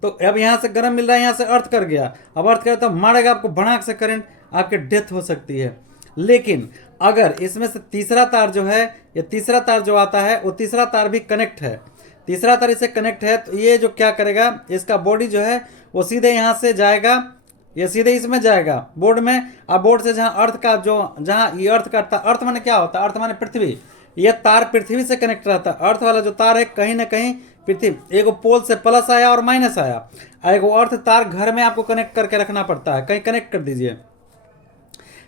तो अब यहाँ से गर्म मिल रहा है, यहाँ से अर्थ कर गया। अब अर्थ कर तो मारेगा आपको भड़ाक से करंट, आपके डेथ हो सकती है। लेकिन अगर इसमें से तीसरा तार जो है, ये तीसरा तार जो आता है, वो तीसरा तार भी कनेक्ट है, तीसरा तार इससे कनेक्ट है, तो ये जो क्या करेगा, इसका बॉडी जो है वो सीधे यहाँ से जाएगा, ये सीधे इसमें जाएगा बोर्ड में। अब बोर्ड से जहाँ अर्थ का जो, जहाँ ये अर्थ करता, अर्थ माने क्या होता है, अर्थ माने पृथ्वी, ये तार पृथ्वी से कनेक्ट रहता है। अर्थ वाला जो तार है कहीं ना कहीं पृथ्वी, एगो पोल से प्लस आया और माइनस आया, एगो अर्थ तार घर में आपको कनेक्ट करके रखना पड़ता है, कहीं कनेक्ट कर दीजिए।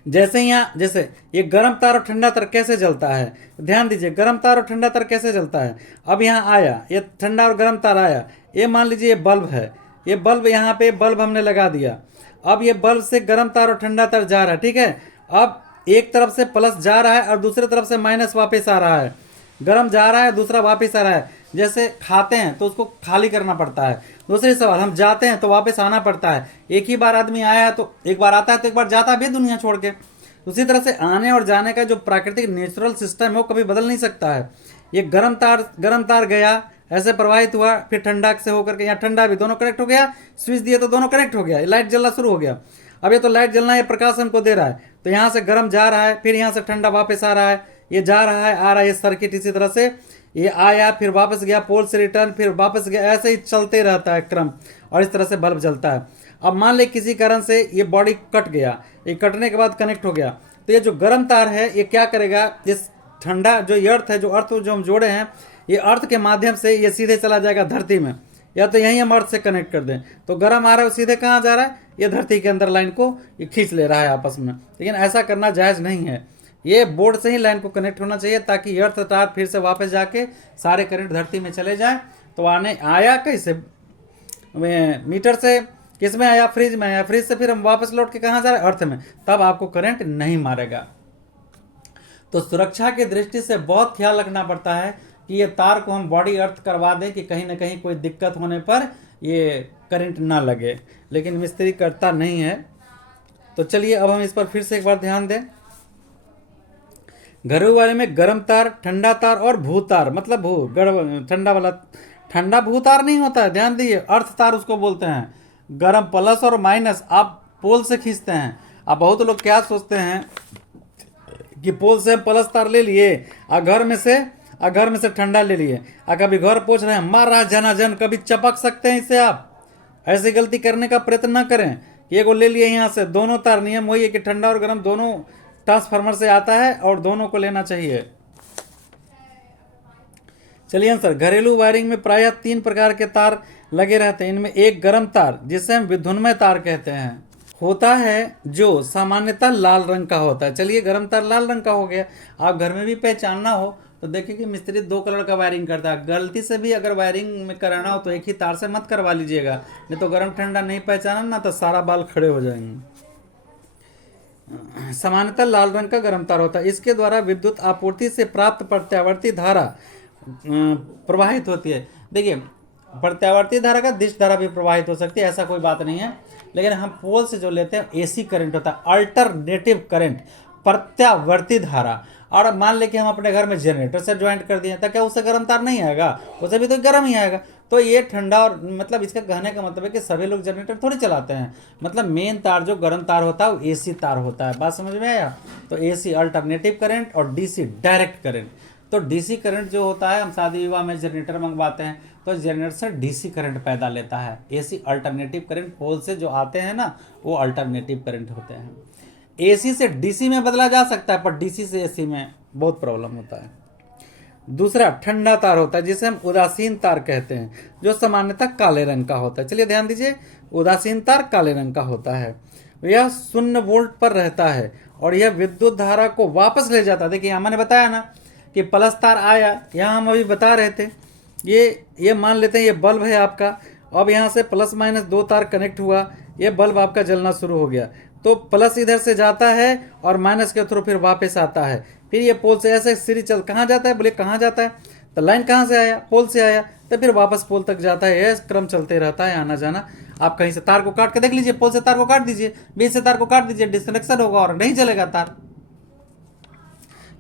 जैसे यहाँ, जैसे ये गर्म तार और ठंडा तार कैसे जलता है, ध्यान दीजिए, गर्म तार और ठंडा तार कैसे जलता है। अब यहाँ आया, ये ठंडा और गर्म तार आया, ये मान लीजिए ये बल्ब है, ये बल्ब यहाँ पे बल्ब हमने लगा दिया। अब ये बल्ब से गर्म तार और ठंडा तार जा रहा है, ठीक है। अब एक तरफ से प्लस जा रहा है और दूसरी तरफ से माइनस वापस आ रहा है, गर्म जा रहा है, दूसरा वापस आ रहा है। जैसे खाते हैं तो उसको खाली करना पड़ता है, दूसरी सवाल, हम जाते हैं तो वापस आना पड़ता है। एक ही बार आदमी आया है तो एक बार आता है तो एक बार जाता भी दुनिया छोड़ के। उसी तरह से आने और जाने का जो प्राकृतिक नेचुरल सिस्टम है वो कभी बदल नहीं सकता है। ये गर्म तार गया, ऐसे प्रवाहित हुआ, फिर ठंडा से होकर के यहाँ ठंडा भी, दोनों कनेक्ट हो गया, स्विच दिए तो दोनों कनेक्ट हो गया, लाइट जलना शुरू हो गया। अब ये तो लाइट जलना है, प्रकाश हमको दे रहा है, तो यहाँ से गर्म जा रहा है, फिर यहाँ से ठंडा वापस आ रहा है, ये जा रहा है, आ रहा है, ये सर्किट इसी तरह से ये आया, फिर वापस गया, पोल से रिटर्न, फिर वापस गया, ऐसे ही चलते रहता है क्रम, और इस तरह से बल्ब जलता है। अब मान ले किसी कारण से ये बॉडी कट गया, ये कटने के बाद कनेक्ट हो गया, तो ये जो गर्म तार है ये क्या करेगा, इस ठंडा जो ये अर्थ है, जो अर्थ जो हम जोड़े हैं, ये अर्थ के माध्यम से ये सीधे चला जाएगा धरती में, या तो यहीं हम अर्थ से कनेक्ट कर दें, तो गर्म आ रहा है सीधे कहाँ जा रहा है, ये धरती के अंदर लाइन को ये खींच ले रहा है आपस में। लेकिन ऐसा करना जायज़ नहीं है, ये बोर्ड से ही लाइन को कनेक्ट होना चाहिए, ताकि अर्थ तार फिर से वापस जाके सारे करंट धरती में चले जाए। तो आया कैसे, मीटर से किस में आया, फ्रिज में आया, फ्रिज से फिर हम वापस लौट के कहाँ जा रहे हैं, अर्थ में, तब आपको करंट नहीं मारेगा। तो सुरक्षा की दृष्टि से बहुत ख्याल रखना पड़ता है कि ये तार को हम बॉडी अर्थ करवा दें कि कहीं ना कहीं कोई दिक्कत होने पर ये करंट ना लगे, लेकिन मिस्त्री करता नहीं है। तो चलिए अब हम इस पर फिर से एक बार ध्यान दें। घरेलू वाले में गर्म तार, ठंडा तार और भू तार, मतलब ठंडा वाला, ठंडा भू तार नहीं होता है, ध्यान दीजिए, अर्थ तार उसको बोलते हैं। गर्म प्लस और माइनस आप पोल से खींचते हैं। अब बहुत लोग क्या सोचते हैं कि पोल से प्लस तार ले लिए और घर में से ठंडा ले लिए, और कभी घर पहुंच रहे हैं मार रहा जनाजन, कभी चपक सकते हैं इससे। आप ऐसी गलती करने का प्रयत्न न करें। ये को ले लिए यहाँ से, दोनों तार, नियम वही है कि ठंडा और गर्म दोनों ट्रांसफार्मर से आता है और दोनों को लेना चाहिए। चलिए आंसर, घरेलू वायरिंग में प्रायः 3 प्रकार के तार लगे रहते हैं। इनमें एक गर्म तार जिसे हम विद्युन्मय तार कहते हैं, होता है जो सामान्यतः लाल रंग का होता है। चलिए गर्म तार लाल रंग का हो गया। आप घर में भी पहचानना हो तो देखिए कि मिस्त्री दो कलर का वायरिंग करता है। गलती से भी अगर वायरिंग में कराना हो तो एक ही तार से मत करवा लीजिएगा, नहीं तो गर्म ठंडा नहीं पहचाना ना तो सारा बाल खड़े हो जाएंगे। सामान्यतः लाल रंग का गर्म तार होता है। इसके द्वारा विद्युत आपूर्ति से प्राप्त प्रत्यावर्ती धारा प्रवाहित होती है। देखिए प्रत्यावर्ती धारा का दिश धारा भी प्रवाहित हो सकती है, ऐसा कोई बात नहीं है, लेकिन हम पोल से जो लेते हैं एसी करंट होता है, अल्टरनेटिव करंट, प्रत्यावर्ती धारा। और मान लें कि हम अपने घर में जनरेटर से ज्वाइंट कर दिए तो क्या उससे गर्म तार नहीं आएगा? उससे भी तो गर्म ही आएगा। तो ये ठंडा और मतलब इसका कहने का मतलब है कि सभी लोग जनरेटर थोड़ी चलाते हैं। मतलब मेन तार जो गर्म तार होता है वो एसी तार होता है। बात समझ में आया? तो एसी अल्टरनेटिव करंट और डीसी डायरेक्ट करंट। तो डीसी करंट जो होता है, हम शादी विवाह में जनरेटर मंगवाते हैं तो जनरेटर से डीसी करंट पैदा लेता है। एसी अल्टरनेटिव करंट पोल से जो आते हैं ना वो अल्टरनेटिव करंट होते हैं। एसी से डीसी में बदला जा सकता है, पर डीसी से एसी में बहुत प्रॉब्लम होता है। दूसरा ठंडा तार होता है जिसे हम उदासीन तार कहते हैं, जो सामान्यतः काले रंग का होता है। चलिए ध्यान दीजिए, उदासीन तार काले रंग का होता है। यह 0 वोल्ट पर रहता है और यह विद्युत धारा को वापस ले जाता है। देखिए मैंने बताया ना कि प्लस तार आया, यहाँ हम अभी बता रहे थे, ये मान लेते हैं ये बल्ब है आपका। अब यहाँ से प्लस माइनस 2 तार कनेक्ट हुआ, ये बल्ब आपका जलना शुरू हो गया। तो प्लस इधर से जाता है और माइनस के थ्रू फिर वापस आता है। फिर ये पोल से ऐसे सीरीज चल, कहाँ जाता है? बोले कहाँ जाता है? तो लाइन कहाँ से आया? पोल से आया, तो फिर वापस पोल तक जाता है। यह क्रम चलते रहता है, आना जाना। आप कहीं से तार को काट के देख लीजिए, पोल से तार को काट दीजिए, बीच से तार को काट दीजिए, डिस्कनेक्शन होगा और नहीं चलेगा तार।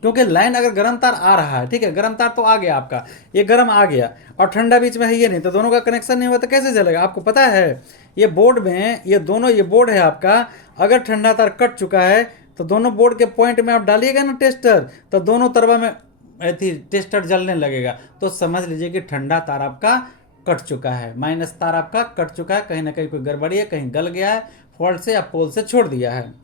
क्योंकि लाइन अगर गर्म तार आ रहा है, ठीक है, गर्म तार तो आ गया आपका, ये गर्म आ गया और ठंडा बीच में है ये नहीं, तो दोनों का कनेक्शन नहीं हुआ तो कैसे चलेगा? आपको पता है ये बोर्ड में ये दोनों, ये बोर्ड है आपका, अगर ठंडा तार कट चुका है तो दोनों बोर्ड के पॉइंट में आप डालिएगा ना टेस्टर, तो दोनों तरफ में टेस्टर जलने लगेगा। तो समझ लीजिए कि ठंडा तार आपका कट चुका है, माइनस तार आपका कट चुका है, कहीं ना कहीं कोई गड़बड़ी है, कहीं गल गया है, फॉल्ट से या पोल से छोड़ दिया है।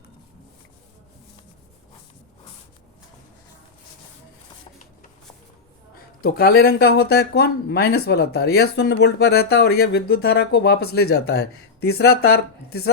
तो काले रंग का होता है कौन? माइनस वाला तार। यह 0 वोल्ट पर रहता है और यह विद्युत धारा को वापस ले जाता है। तीसरा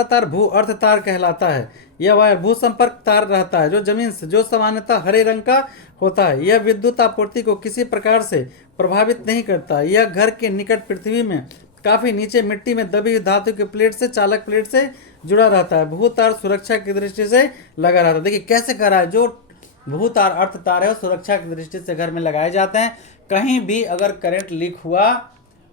तार भू अर्ध तार कहलाता है। यह वायर भू संपर्क तार रहता है जो जमीन से, जो सामान्यतः हरे रंग का होता है। यह विद्युत आपूर्ति को किसी प्रकार से प्रभावित नहीं करता। यह घर के निकट पृथ्वी में काफी नीचे मिट्टी में दबी हुई धातु के प्लेट से, चालक प्लेट से जुड़ा रहता है। भू तार सुरक्षा की दृष्टि से लगा रहता है। देखिए कैसे कर रहा है, जो भू तार अर्थ तार है सुरक्षा की दृष्टि से घर में लगाए जाते हैं। कहीं भी अगर करंट लीक हुआ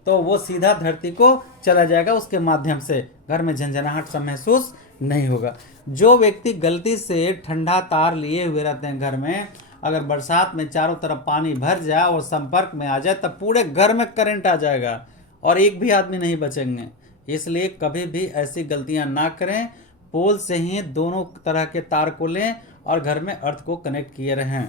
तो वो सीधा धरती को चला जाएगा, उसके माध्यम से घर में झंझनाहट सा महसूस नहीं होगा। जो व्यक्ति गलती से ठंडा तार लिए हुए रहते हैं घर में, अगर बरसात में चारों तरफ पानी भर जाए और संपर्क में आ जाए तब पूरे घर में करंट आ जाएगा और एक भी आदमी नहीं बचेंगे। इसलिए कभी भी ऐसी गलतियां ना करें। पोल से ही दोनों तरह के तार को लें और घर में अर्थ को कनेक्ट किए रहें।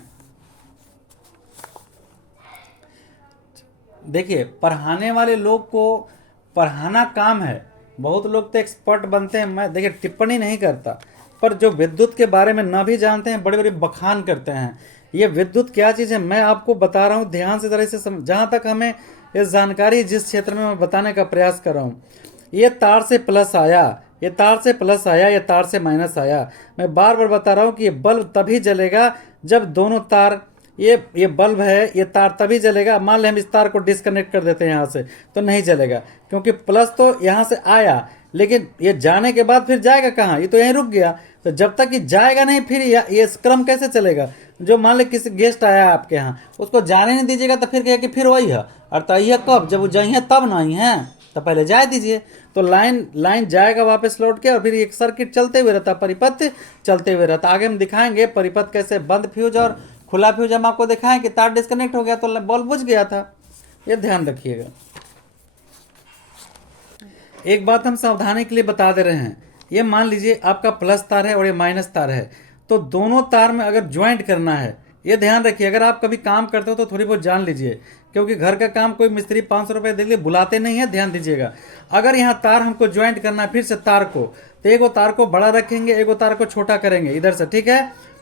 देखिए पढ़ाने वाले लोग को पढ़ाना काम है, बहुत लोग तो एक्सपर्ट बनते हैं। मैं देखिए टिप्पणी नहीं करता, पर जो विद्युत के बारे में ना भी जानते हैं बड़े बड़े बखान करते हैं। ये विद्युत क्या चीज़ है मैं आपको बता रहा हूँ, ध्यान से तरह से जहाँ तक हमें इस जानकारी जिस क्षेत्र में मैं बताने का प्रयास कर रहा हूँ। ये तार से प्लस आया, ये तार से प्लस आया, ये तार से माइनस आया। मैं बार बार बता रहा हूँ कि ये बल्ब तभी जलेगा जब दोनों तार, ये बल्ब है, ये तार तभी जलेगा। मान लें हम इस तार को डिस्कनेक्ट कर देते हैं यहाँ से तो नहीं जलेगा, क्योंकि प्लस तो यहाँ से आया लेकिन ये जाने के बाद फिर जाएगा कहाँ? ये तो यहीं रुक गया। तो जब तक ये जाएगा नहीं फिर ये क्रम कैसे चलेगा? जो मान ले किसी गेस्ट आया आपके यहाँ, उसको जाने नहीं दीजिएगा तो फिर कहे कि फिर वही है, और तो यह कब? जब वो जाइए तब नहीं है, तो पहले जाए दीजिए। तो लाइन जाएगा वापस लौट के और फिर एक सर्किट चलते हुए रहता, परिपथ चलते हुए रहता। आगे हम दिखाएंगे परिपथ कैसे, बंद फ्यूज और खुला फ्यूज हम आपको दिखाएं कि तार डिस्कनेक्ट हो गया तो बल्ब बुझ गया था। ये ध्यान रखिएगा। एक बात हम सावधानी के लिए बता दे रहे हैं, ये मान लीजिए आपका प्लस तार है और ये माइनस तार है, तो दोनों तार में अगर ज्वाइंट करना है, ये ध्यान रखिए। अगर आप कभी काम करते हो तो थोड़ी बहुत जान लीजिए, क्योंकि घर का काम कोई मिस्त्री 500 रुपये दे लिए बुलाते नहीं है, ध्यान दीजिएगा। अगर यहाँ तार हमको ज्वाइंट करना है फिर से तार को, तो एगो तार को बड़ा रखेंगे, एगो तार को छोटा करेंगे इधर से, ठीक है।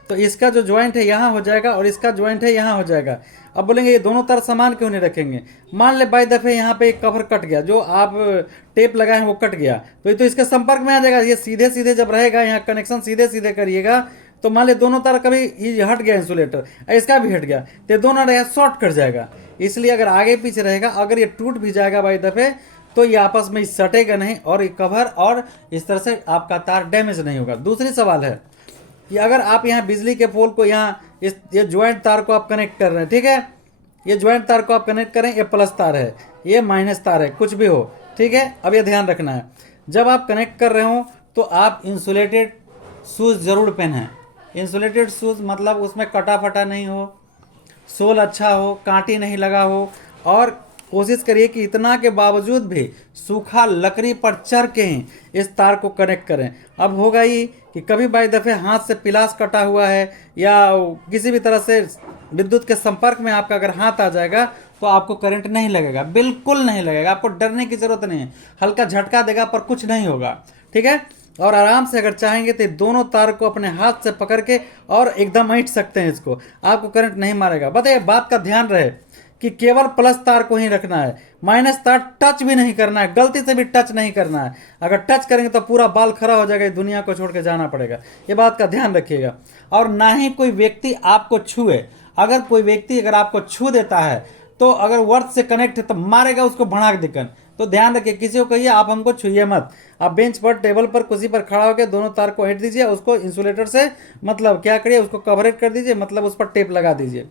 तो इसका जो ज्वाइंट है यहाँ हो जाएगा और इसका ज्वाइंट है यहाँ हो जाएगा। अब बोलेंगे ये दोनों तार समान क्यों नहीं रखेंगे? मान ले बाई दफे यहाँ पे एक कवर कट गया, जो आप टेप लगाए हैं वो कट गया, तो ये तो इसके संपर्क में आ जाएगा। ये सीधे सीधे जब रहेगा, यहाँ कनेक्शन सीधे सीधे करिएगा, तो मान ले दोनों तार कभी ये हट गया इंसुलेटर, इसका भी हट गया, तो दोनों रहेगा शॉर्ट कट जाएगा। इसलिए अगर आगे पीछे रहेगा, अगर ये टूट भी जाएगा बाई दफे, तो ये आपस में सटेगा नहीं और ये कवर और इस तरह से आपका तार डैमेज नहीं होगा। दूसरी सवाल है कि अगर आप यहाँ बिजली के पोल को यहाँ ये ज्वाइंट तार को आप कनेक्ट कर रहे हैं, ठीक है, ये ज्वाइंट तार को आप कनेक्ट करें, ये प्लस तार है, ये माइनस तार है, कुछ भी हो, ठीक है। अब ये ध्यान रखना है, जब आप कनेक्ट कर रहे हो तो आप इंसुलेटेड शूज़ जरूर पहनें। इंसुलेटेड शूज़ मतलब उसमें कटा फटा नहीं हो, सोल अच्छा हो, कांटी नहीं लगा हो, और कोशिश करिए कि इतना के बावजूद भी सूखा लकड़ी पर चढ़ के ही इस तार को कनेक्ट करें। अब होगा ही कि कभी बाई दफ़े हाथ से पिलास कटा हुआ है या किसी भी तरह से विद्युत के संपर्क में आपका अगर हाथ आ जाएगा तो आपको करंट नहीं लगेगा, बिल्कुल नहीं लगेगा, आपको डरने की जरूरत नहीं है। हल्का झटका देगा पर कुछ नहीं होगा, ठीक है। और आराम से अगर चाहेंगे तो दोनों तार को अपने हाथ से पकड़ के और एकदम ऐंठ सकते हैं इसको, आपको करंट नहीं मारेगा। बताइए, बात का ध्यान रहे कि केवल प्लस तार को ही रखना है, माइनस तार टच भी नहीं करना है, गलती से भी टच नहीं करना है। अगर टच करेंगे तो पूरा बाल खड़ा हो जाएगा, दुनिया को छोड़ के जाना पड़ेगा, ये बात का ध्यान रखिएगा। और ना ही कोई व्यक्ति आपको छुए, अगर कोई व्यक्ति अगर आपको छू देता है तो अगर वर्थ से कनेक्ट है तो मारेगा उसको भड़ाक दिक्कत। तो ध्यान रखिए, किसी को कहिए आप हमको छुइए मत। आप बेंच पर, टेबल पर, कुर्सी पर खड़ा होकर दोनों तार को हटा दीजिए, उसको इंसुलेटर से मतलब क्या करिए, उसको कवरेज कर दीजिए, मतलब उस पर टेप लगा दीजिए।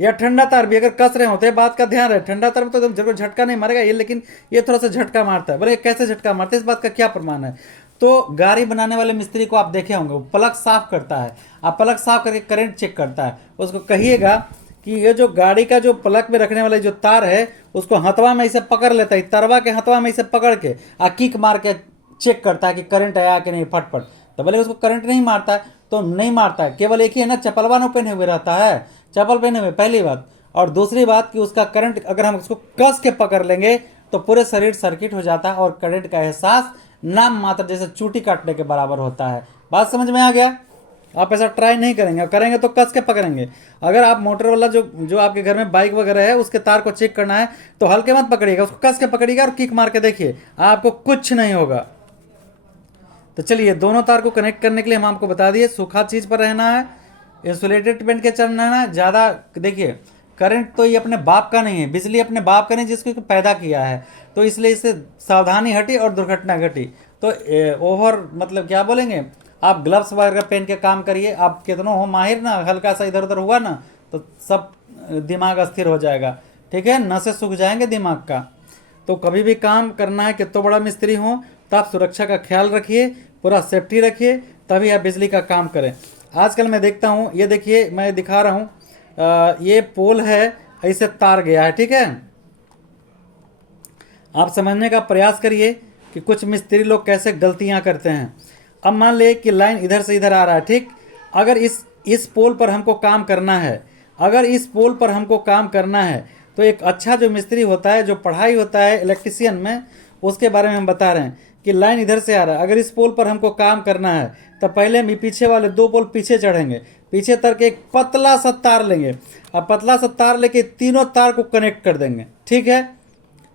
या ठंडा तार भी अगर कस रहे होते हैं, बात का ध्यान रहे, ठंडा तार में तो एकदम जरूर झटका नहीं मारेगा ये, लेकिन ये थोड़ा सा झटका मारता है। बोले कैसे झटका मारता है, इस बात का क्या प्रमाण है? तो गाड़ी बनाने वाले मिस्त्री को आप देखे होंगे, वो प्लग साफ करता है, आप प्लग साफ करके करंट चेक करता है, उसको कहिएगा कि ये जो गाड़ी का जो प्लग में रखने वाला जो तार है उसको हथवा में इसे पकड़ लेता है, तरवा के हथवा में इसे पकड़ के किक मार के चेक करता है कि करंट आया कि नहीं, फटफट। तो बोले उसको करंट नहीं मारता है, तो नहीं मारता है, केवल एक ही है ना, चप्पलवा न पहने हुए रहता है, चप्पल पहने हुए, पहली बात। और दूसरी बात कि उसका करंट अगर हम उसको कस के पकड़ लेंगे तो पूरे शरीर सर्किट हो जाता है और करंट का एहसास नाम मात्र जैसे चूटी काटने के बराबर होता है। बात समझ में आ गया? आप ऐसा ट्राई नहीं करेंगे, करेंगे तो कस के पकड़ेंगे। अगर आप मोटर वाला जो आपके घर में बाइक वगैरह है उसके तार को चेक करना है तो हल्के मत पकड़िएगा, उसको कस के पकड़िएगा और किक मार के देखिए, आपको कुछ नहीं होगा। तो चलिए, दोनों तार को कनेक्ट करने के लिए हम आपको बता दिए, सूखा चीज पर रहना है, इंसुलेटेड पेंट के चलना है ज़्यादा। देखिए, करंट तो ये अपने बाप का नहीं है, बिजली अपने बाप का नहीं जिसको पैदा किया है, तो इसलिए इससे सावधानी हटी और दुर्घटना घटी। तो ओवर मतलब क्या बोलेंगे, आप ग्लव्स वगैरह पहन के काम करिए, आप कितनों हो माहिर ना, हल्का सा इधर उधर हुआ ना तो सब दिमाग अस्थिर हो जाएगा, ठीक है, नसें सूख जाएंगे दिमाग का। तो कभी भी काम करना है, कितना बड़ा मिस्त्री हो, तो आप सुरक्षा का ख्याल रखिए, पूरा सेफ्टी रखिए, तभी आप बिजली का काम करें। आजकल मैं देखता हूँ, ये देखिए मैं दिखा रहा हूँ, ये पोल है, ऐसे तार गया है, ठीक है। आप समझने का प्रयास करिए कि कुछ मिस्त्री लोग कैसे गलतियां करते हैं। अब मान ले कि लाइन इधर से इधर आ रहा है, ठीक, अगर इस पोल पर हमको काम करना है, अगर इस पोल पर हमको काम करना है तो एक अच्छा जो मिस्त्री होता है, जो पढ़ाई होता है इलेक्ट्रिशियन में, उसके बारे में हम बता रहे हैं कि लाइन इधर से आ रहा है, अगर इस पोल पर हमको काम करना है तो पहले हम पीछे वाले 2 पोल पीछे चढ़ेंगे, पीछे तर के एक पतला सा तार लेंगे, अब पतला सा तार लेके तीनों तार को कनेक्ट कर देंगे, ठीक है।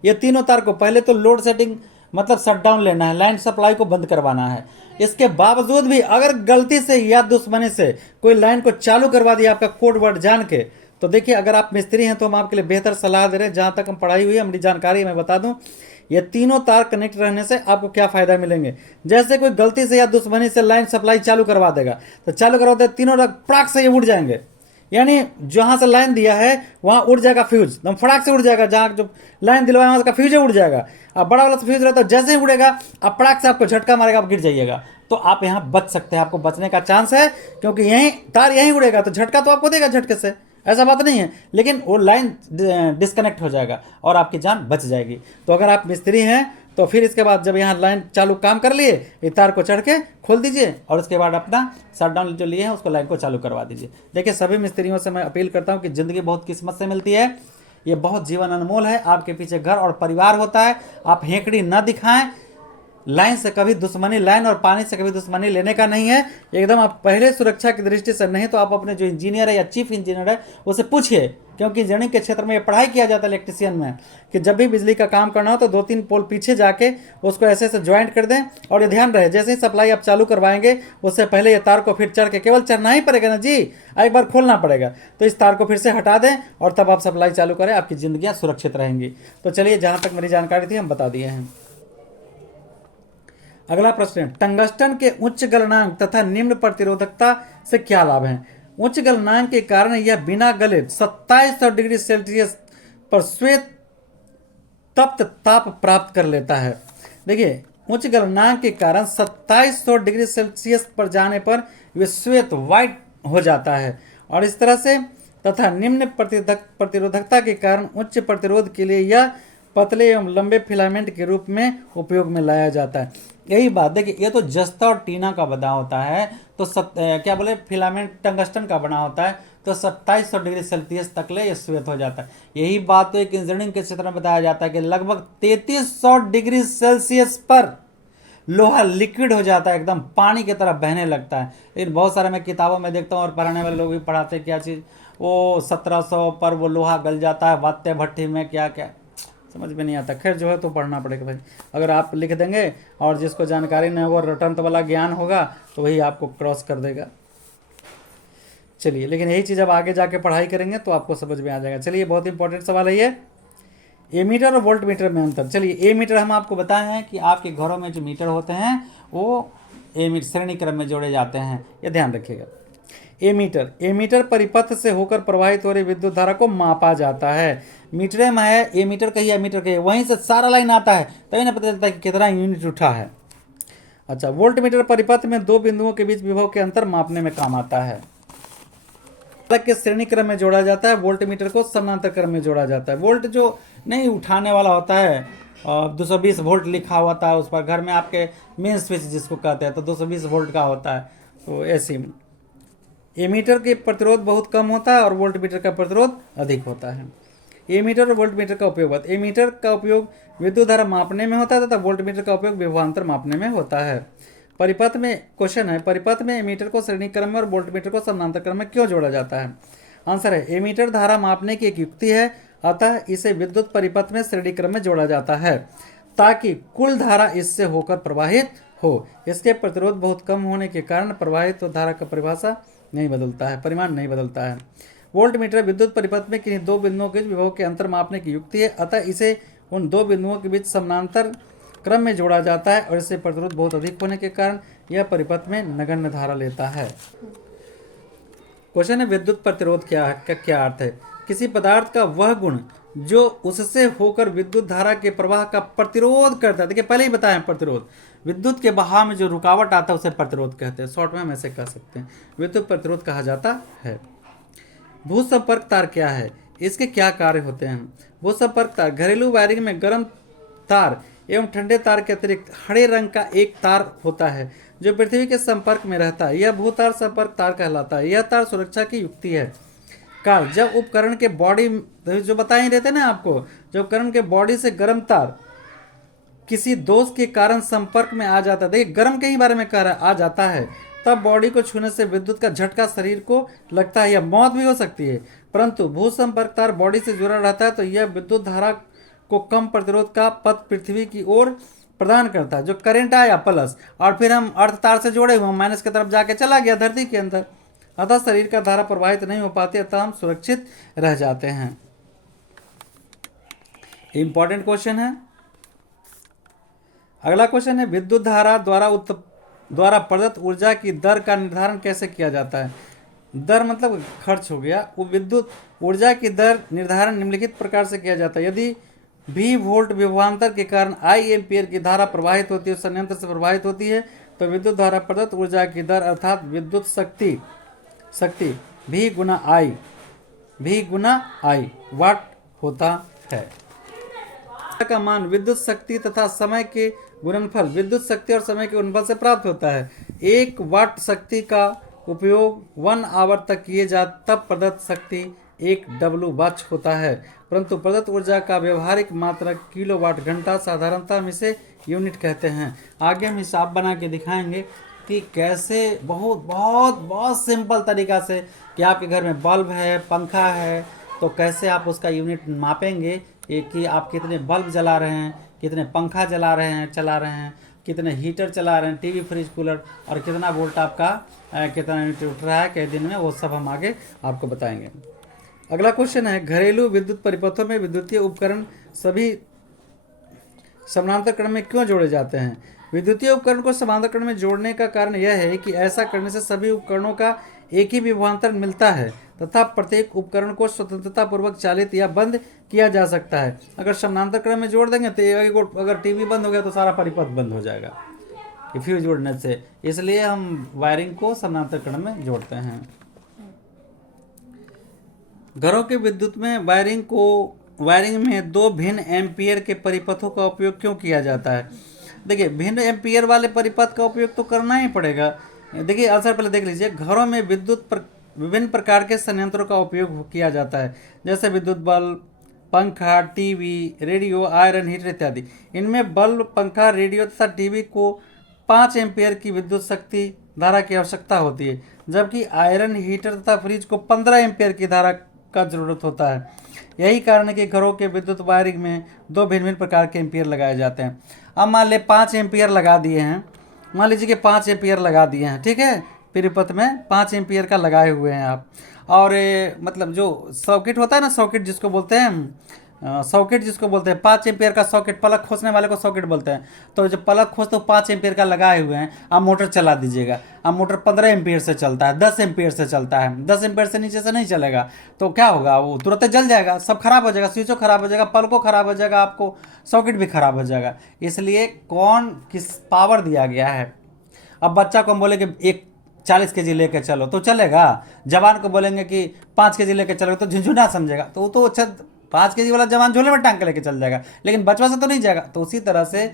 ये तीनों तार को पहले तो लोड सेटिंग मतलब शटडाउन लेना है, लाइन सप्लाई को बंद करवाना है। इसके बावजूद भी अगर गलती से या दुश्मनी से कोई लाइन को चालू करवा दिया आपका कोड वर्ड जान के, तो देखिए, अगर आप मिस्त्री हैं तो हम आपके लिए बेहतर सलाह दे रहे हैं, जहाँ तक हम पढ़ाई हुई है, हमारी जानकारी मैं बता दूं, ये तीनों तार कनेक्ट रहने से आपको क्या फायदा मिलेंगे। जैसे कोई गलती से या दुश्मनी से लाइन सप्लाई चालू करवा देगा, तो चालू करवाते तीनों फटाक से ये उड़ जाएंगे, यानी जहां से लाइन दिया है वहां उड़ जाएगा फ्यूज, एकदम फटाक से उड़ जाएगा, जहां जो लाइन दिलवाया वहां का फ्यूज उड़ जाएगा। अब बड़ा वाला फ्यूज रहता है, जैसे ही उड़ेगा अब फटाक से आपको झटका मारेगा, आप गिर जाइएगा। तो आप यहाँ बच सकते हैं, आपको बचने का चांस है, क्योंकि यही तार यहीं उड़ेगा तो झटका तो आपको देगा झटके से, ऐसा बात नहीं है, लेकिन वो लाइन डिस्कनेक्ट हो जाएगा और आपकी जान बच जाएगी। तो अगर आप मिस्त्री हैं तो फिर इसके बाद जब यहाँ लाइन चालू काम कर लिए, इस तार को चढ़ के खोल दीजिए और उसके बाद अपना शटडाउन जो लिए हैं उसको लाइन को चालू करवा दीजिए। देखिए, सभी मिस्त्रियों से मैं अपील करता हूँ कि ज़िंदगी बहुत किस्मत से मिलती है, ये बहुत जीवन अनमोल है, आपके पीछे घर और परिवार होता है, आप हेंकड़ी न दिखाएं, लाइन से कभी दुश्मनी, लाइन और पानी से कभी दुश्मनी लेने का नहीं है एकदम। आप पहले सुरक्षा की दृष्टि से, नहीं तो आप अपने जो इंजीनियर है या चीफ इंजीनियर है उसे पूछिए, क्योंकि इंजीनियरिंग के क्षेत्र में ये पढ़ाई किया जाता है इलेक्ट्रिशियन में, कि जब भी बिजली का काम करना हो तो 2-3 पोल पीछे जाके उसको ऐसे ऐसे ज्वाइंट कर दें। और ये ध्यान रहे, जैसे ही सप्लाई आप चालू करवाएंगे उससे पहले ये तार को फिर चढ़ के, केवल चढ़ना ही पड़ेगा ना जी, एक बार खोलना पड़ेगा, तो इस तार को फिर से हटा दें और तब आप सप्लाई चालू करें, आपकी जिंदगियां सुरक्षित रहेंगी। तो चलिए, जहां तक मेरी जानकारी थी हम बता दिए हैं। अगला प्रश्न, टंगस्टन के उच्च गलनांक तथा निम्न प्रतिरोधकता से क्या लाभ है? उच्च गलनांक के कारण यह बिना गले 2700 डिग्री सेल्सियस पर श्वेत तप्त ताप प्राप्त कर लेता है। देखिए, उच्च गलनांक के कारण 2700 डिग्री सेल्सियस पर जाने पर यह श्वेत व्हाइट हो जाता है, और इस तरह से तथा निम्न प्रतिरोधकता के कारण उच्च प्रतिरोध के लिए यह पतले एवं लंबे फिलामेंट के रूप में उपयोग में लाया जाता है। यही बात, देखिए, ये तो जस्ता और टीना का बना होता है, तो क्या बोले, फिलामेंट टंगस्टन का बना होता है, तो 2700 डिग्री सेल्सियस तक ले ये श्वेत हो जाता है। यही बात तो एक इंजीनियरिंग के क्षेत्र में बताया जाता है कि लगभग 3300 डिग्री सेल्सियस पर लोहा लिक्विड हो जाता है, एकदम पानी की तरह बहने लगता है। लेकिन बहुत सारे मैं किताबों में देखता हूँ और पढ़ाने वाले लोग भी पढ़ाते हैं क्या चीज़, वो 1700 पर वो लोहा गल जाता है वात्य भट्टी में, क्या क्या समझ में नहीं आता। खैर, जो है तो पढ़ना पड़ेगा भाई। अगर आप लिख देंगे और जिसको जानकारी नहीं होगा, रटंत वाला ज्ञान होगा, तो वही आपको क्रॉस कर देगा। चलिए, लेकिन यही चीज़ अब आगे जाके पढ़ाई करेंगे तो आपको समझ में आ जाएगा। चलिए, बहुत इंपॉर्टेंट सवाल है ये, एमीटर और वोल्ट मीटर में अंतर। चलिए, एमीटर हम आपको बताए हैं कि आपके घरों में जो मीटर होते हैं वो एमीटर श्रेणी क्रम में जोड़े जाते हैं, ये ध्यान रखिएगा। एमीटर परिपथ से होकर प्रवाहित हो रही विद्युत धारा को मापा जाता है। मीटर में है, एमीटर कहिए मीटर कहिए, वहीं से सारा लाइन आता है, तभी ना पता चलता है कि कितना यूनिट उठा है। अच्छा, वोल्ट मीटर परिपथ में दो बिंदुओं के बीच विभव के अंतर मापने में काम आता है। के श्रेणी क्रम में जोड़ा जाता है, वोल्ट मीटर को समानांतर क्रम में जोड़ा जाता है। वोल्ट जो नहीं उठाने वाला होता है, 220 वोल्ट लिखा होता है उस पर, घर में आपके मेन स्विच जिसको कहते हैं, तो 220 वोल्ट का होता है। तो ऐसी एमीटर के प्रतिरोध बहुत कम होता है और वोल्ट मीटर का प्रतिरोध अधिक होता है। एमीटर और वोल्ट मीटर का उपयोग, एमीटर का उपयोग विद्युत धारा मापने में होता है तथा वोल्ट मीटर का उपयोग विभवांतर मापने में होता है। परिपथ में क्वेश्चन है, परिपथ में एमीटर को श्रेणी क्रम में और वोल्ट मीटर को समानांतर क्रम में क्यों जोड़ा जाता है? आंसर है, एमीटर धारा मापने की एक युक्ति है, अतः इसे विद्युत परिपथ में श्रेणी क्रम में जोड़ा जाता है ताकि कुल धारा इससे होकर प्रवाहित हो। इसके प्रतिरोध बहुत कम होने के कारण प्रवाहित धारा का परिभाषा नहीं बदलता है, परिमाण नहीं बदलता है। वोल्ट मीटर विद्युत परिपथ में किन्हीं दो बिंदुओं के विभव के अंतर मापने की युक्ति है, अतः इसे उन दो बिंदुओं के बीच समानांतर क्रम में जोड़ा जाता है और इससे प्रतिरोध बहुत अधिक होने के कारण यह परिपथ में नगण्य धारा लेता है। क्वेश्चन है, विद्युत प्रतिरोध क्या है, क्या अर्थ है? किसी पदार्थ का वह गुण जो उससे होकर विद्युत धारा के प्रवाह का प्रतिरोध करता है। देखिए, पहले ही बताया प्रतिरोध, विद्युत के बहाव में जो रुकावट आता है उसे प्रतिरोध कहते हैं, शॉर्ट में हम ऐसे कह सकते हैं, विद्युत प्रतिरोध कहा जाता है। भू संपर्क तार क्या है, इसके क्या कार्य होते हैं? भू संपर्क तार घरेलू वायरिंग में गर्म तार एवं ठंडे तार के अतिरिक्त हरे रंग का एक तार होता है जो पृथ्वी के संपर्क में रहता है, यह भूतार संपर्क तार कहलाता है। यह तार सुरक्षा की युक्ति है। कार्य, जब उपकरण के बॉडी, जो बता ही रहते ना आपको, जब उपकरण के बॉडी से गर्म तार किसी दोष के कारण संपर्क में आ जाता है, देखिए गर्म के ही बारे में कह रहा है, आ जाता है, तब बॉडी को छूने से विद्युत का झटका शरीर को लगता है या मौत भी हो सकती है। परंतु भू संपर्क तार बॉडी से जुड़ा रहता है तो यह विद्युत धारा को कम प्रतिरोध का पथ पृथ्वी की ओर प्रदान करता है। जो करंट आया प्लस और फिर हम अर्थ तार से जोड़े हुए माइनस की तरफ जाके चला गया धरती के अंदर, अतः शरीर का धारा प्रवाहित नहीं हो पाती, अतः हम सुरक्षित रह जाते हैं। इंपॉर्टेंट क्वेश्चन है। अगला क्वेश्चन है, विद्युत धारा द्वारा प्रदत्त ऊर्जा की दर का निर्धारण कैसे किया जाता है? दर मतलब खर्च हो गया। वो विद्युत ऊर्जा की दर निर्धारण निम्नलिखित प्रकार से किया जाता है। यदि भी वोल्ट विभवांतर के कारण आई एम्पियर की धारा प्रवाहित होती है, संयंत्र से प्रवाहित होती है, तो विद्युत धारा प्रदत्त ऊर्जा की दर अर्थात विद्युत शक्ति भी गुना आई वाट होता है। का मान विद्युत शक्ति तथा समय के गुणनफल, विद्युत शक्ति और समय के गुणनफल से प्राप्त होता है। 1 वाट शक्ति का उपयोग 1 आवर तक किए जा तब प्रदत्त शक्ति 1 डब्लू वॉच होता है, परंतु प्रदत्त ऊर्जा का व्यवहारिक मात्रक किलोवाट घंटा, साधारणतः हम इसे यूनिट कहते हैं। आगे हम हिसाब बना के दिखाएंगे कि कैसे बहुत बहुत बहुत सिंपल तरीका से कि आपके घर में बल्ब है, पंखा है, तो कैसे आप उसका यूनिट मापेंगे कि आप कितने बल्ब जला रहे हैं, कितने पंखा चला रहे हैं, कितने हीटर चला रहे हैं, टीवी, फ्रिज, कूलर, और कितना वोल्ट आपका कितना यूनिट उठ रहा है कई दिन में, वो सब हम आगे आपको बताएंगे। अगला क्वेश्चन है, घरेलू विद्युत परिपथों में विद्युतीय उपकरण सभी समानांतर क्रम में क्यों जोड़े जाते हैं? विद्युतीय उपकरण को समानांतर क्रम में जोड़ने का कारण यह है कि ऐसा करने से सभी उपकरणों का एक ही विभवांतर मिलता है तथा प्रत्येक उपकरण को स्वतंत्रता पूर्वक चालित या बंद किया जा सकता है। अगर समानांतर क्रम में जोड़ देंगे तो अगर टीवी बंद हो गया तो सारा परिपथ बंद हो जाएगा फ्यूज जोड़ने से, इसलिए हम वायरिंग को समानांतर क्रम में जोड़ते हैं। घरों के विद्युत में वायरिंग में 2 भिन्न एम्पियर के परिपथों का उपयोग क्यों किया जाता है? देखिए, भिन्न एम्पियर वाले परिपथ का उपयोग तो करना ही पड़ेगा। देखिए आंसर पहले देख लीजिए। घरों में विभिन्न प्रकार के संयंत्रों का उपयोग किया जाता है, जैसे विद्युत बल्ब, पंखा, टीवी, रेडियो, आयरन हीटर इत्यादि। इनमें बल्ब, पंखा, रेडियो तथा टीवी को 5 एम्पियर की विद्युत शक्ति धारा की आवश्यकता होती है, जबकि आयरन हीटर तथा फ्रिज को 15 एम्पियर की धारा का जरूरत होता है। यही कारण है कि घरों के विद्युत वायरिंग में 2 भिन्न भिन्न प्रकार के एम्पियर लगाए जाते हैं। अब मान ले 5 एम्पियर लगा दिए हैं, मान लीजिए कि 5 एम्पियर लगा दिए हैं, ठीक है, परिपथ में 5 एम्पियर का लगाए हुए हैं आप, और मतलब जो सॉकेट होता है ना, सॉकेट जिसको बोलते हैं, सॉकेट जिसको बोलते हैं 5 एम्पियर का सॉकेट, प्लग खोसने वाले को सॉकेट बोलते हैं। तो जब प्लग खोसते हो 5 एम्पियर का लगाए हुए हैं, आप मोटर चला दीजिएगा। अब मोटर 15 एम्पियर से चलता है, 10 एम्पियर से चलता है, 10 एम्पियर से नीचे से नहीं चलेगा, तो क्या होगा, वो तुरंत जल जाएगा, सब खराब हो जाएगा, स्विचो खराब हो जाएगा, प्लगो खराब हो जाएगा, आपको सॉकेट भी खराब हो जाएगा। इसलिए कौन किस पावर दिया गया है। अब बच्चा को हम बोले कि 40 केजी लेके चलो तो चलेगा, जवान को बोलेंगे कि 5 केजी लेके चलो तो झुंझुना समझेगा, तो वो तो अच्छा 5 केजी वाला जवान झोले में टांग के लेके चल जाएगा, लेकिन बचवा से तो नहीं जाएगा। तो उसी तरह से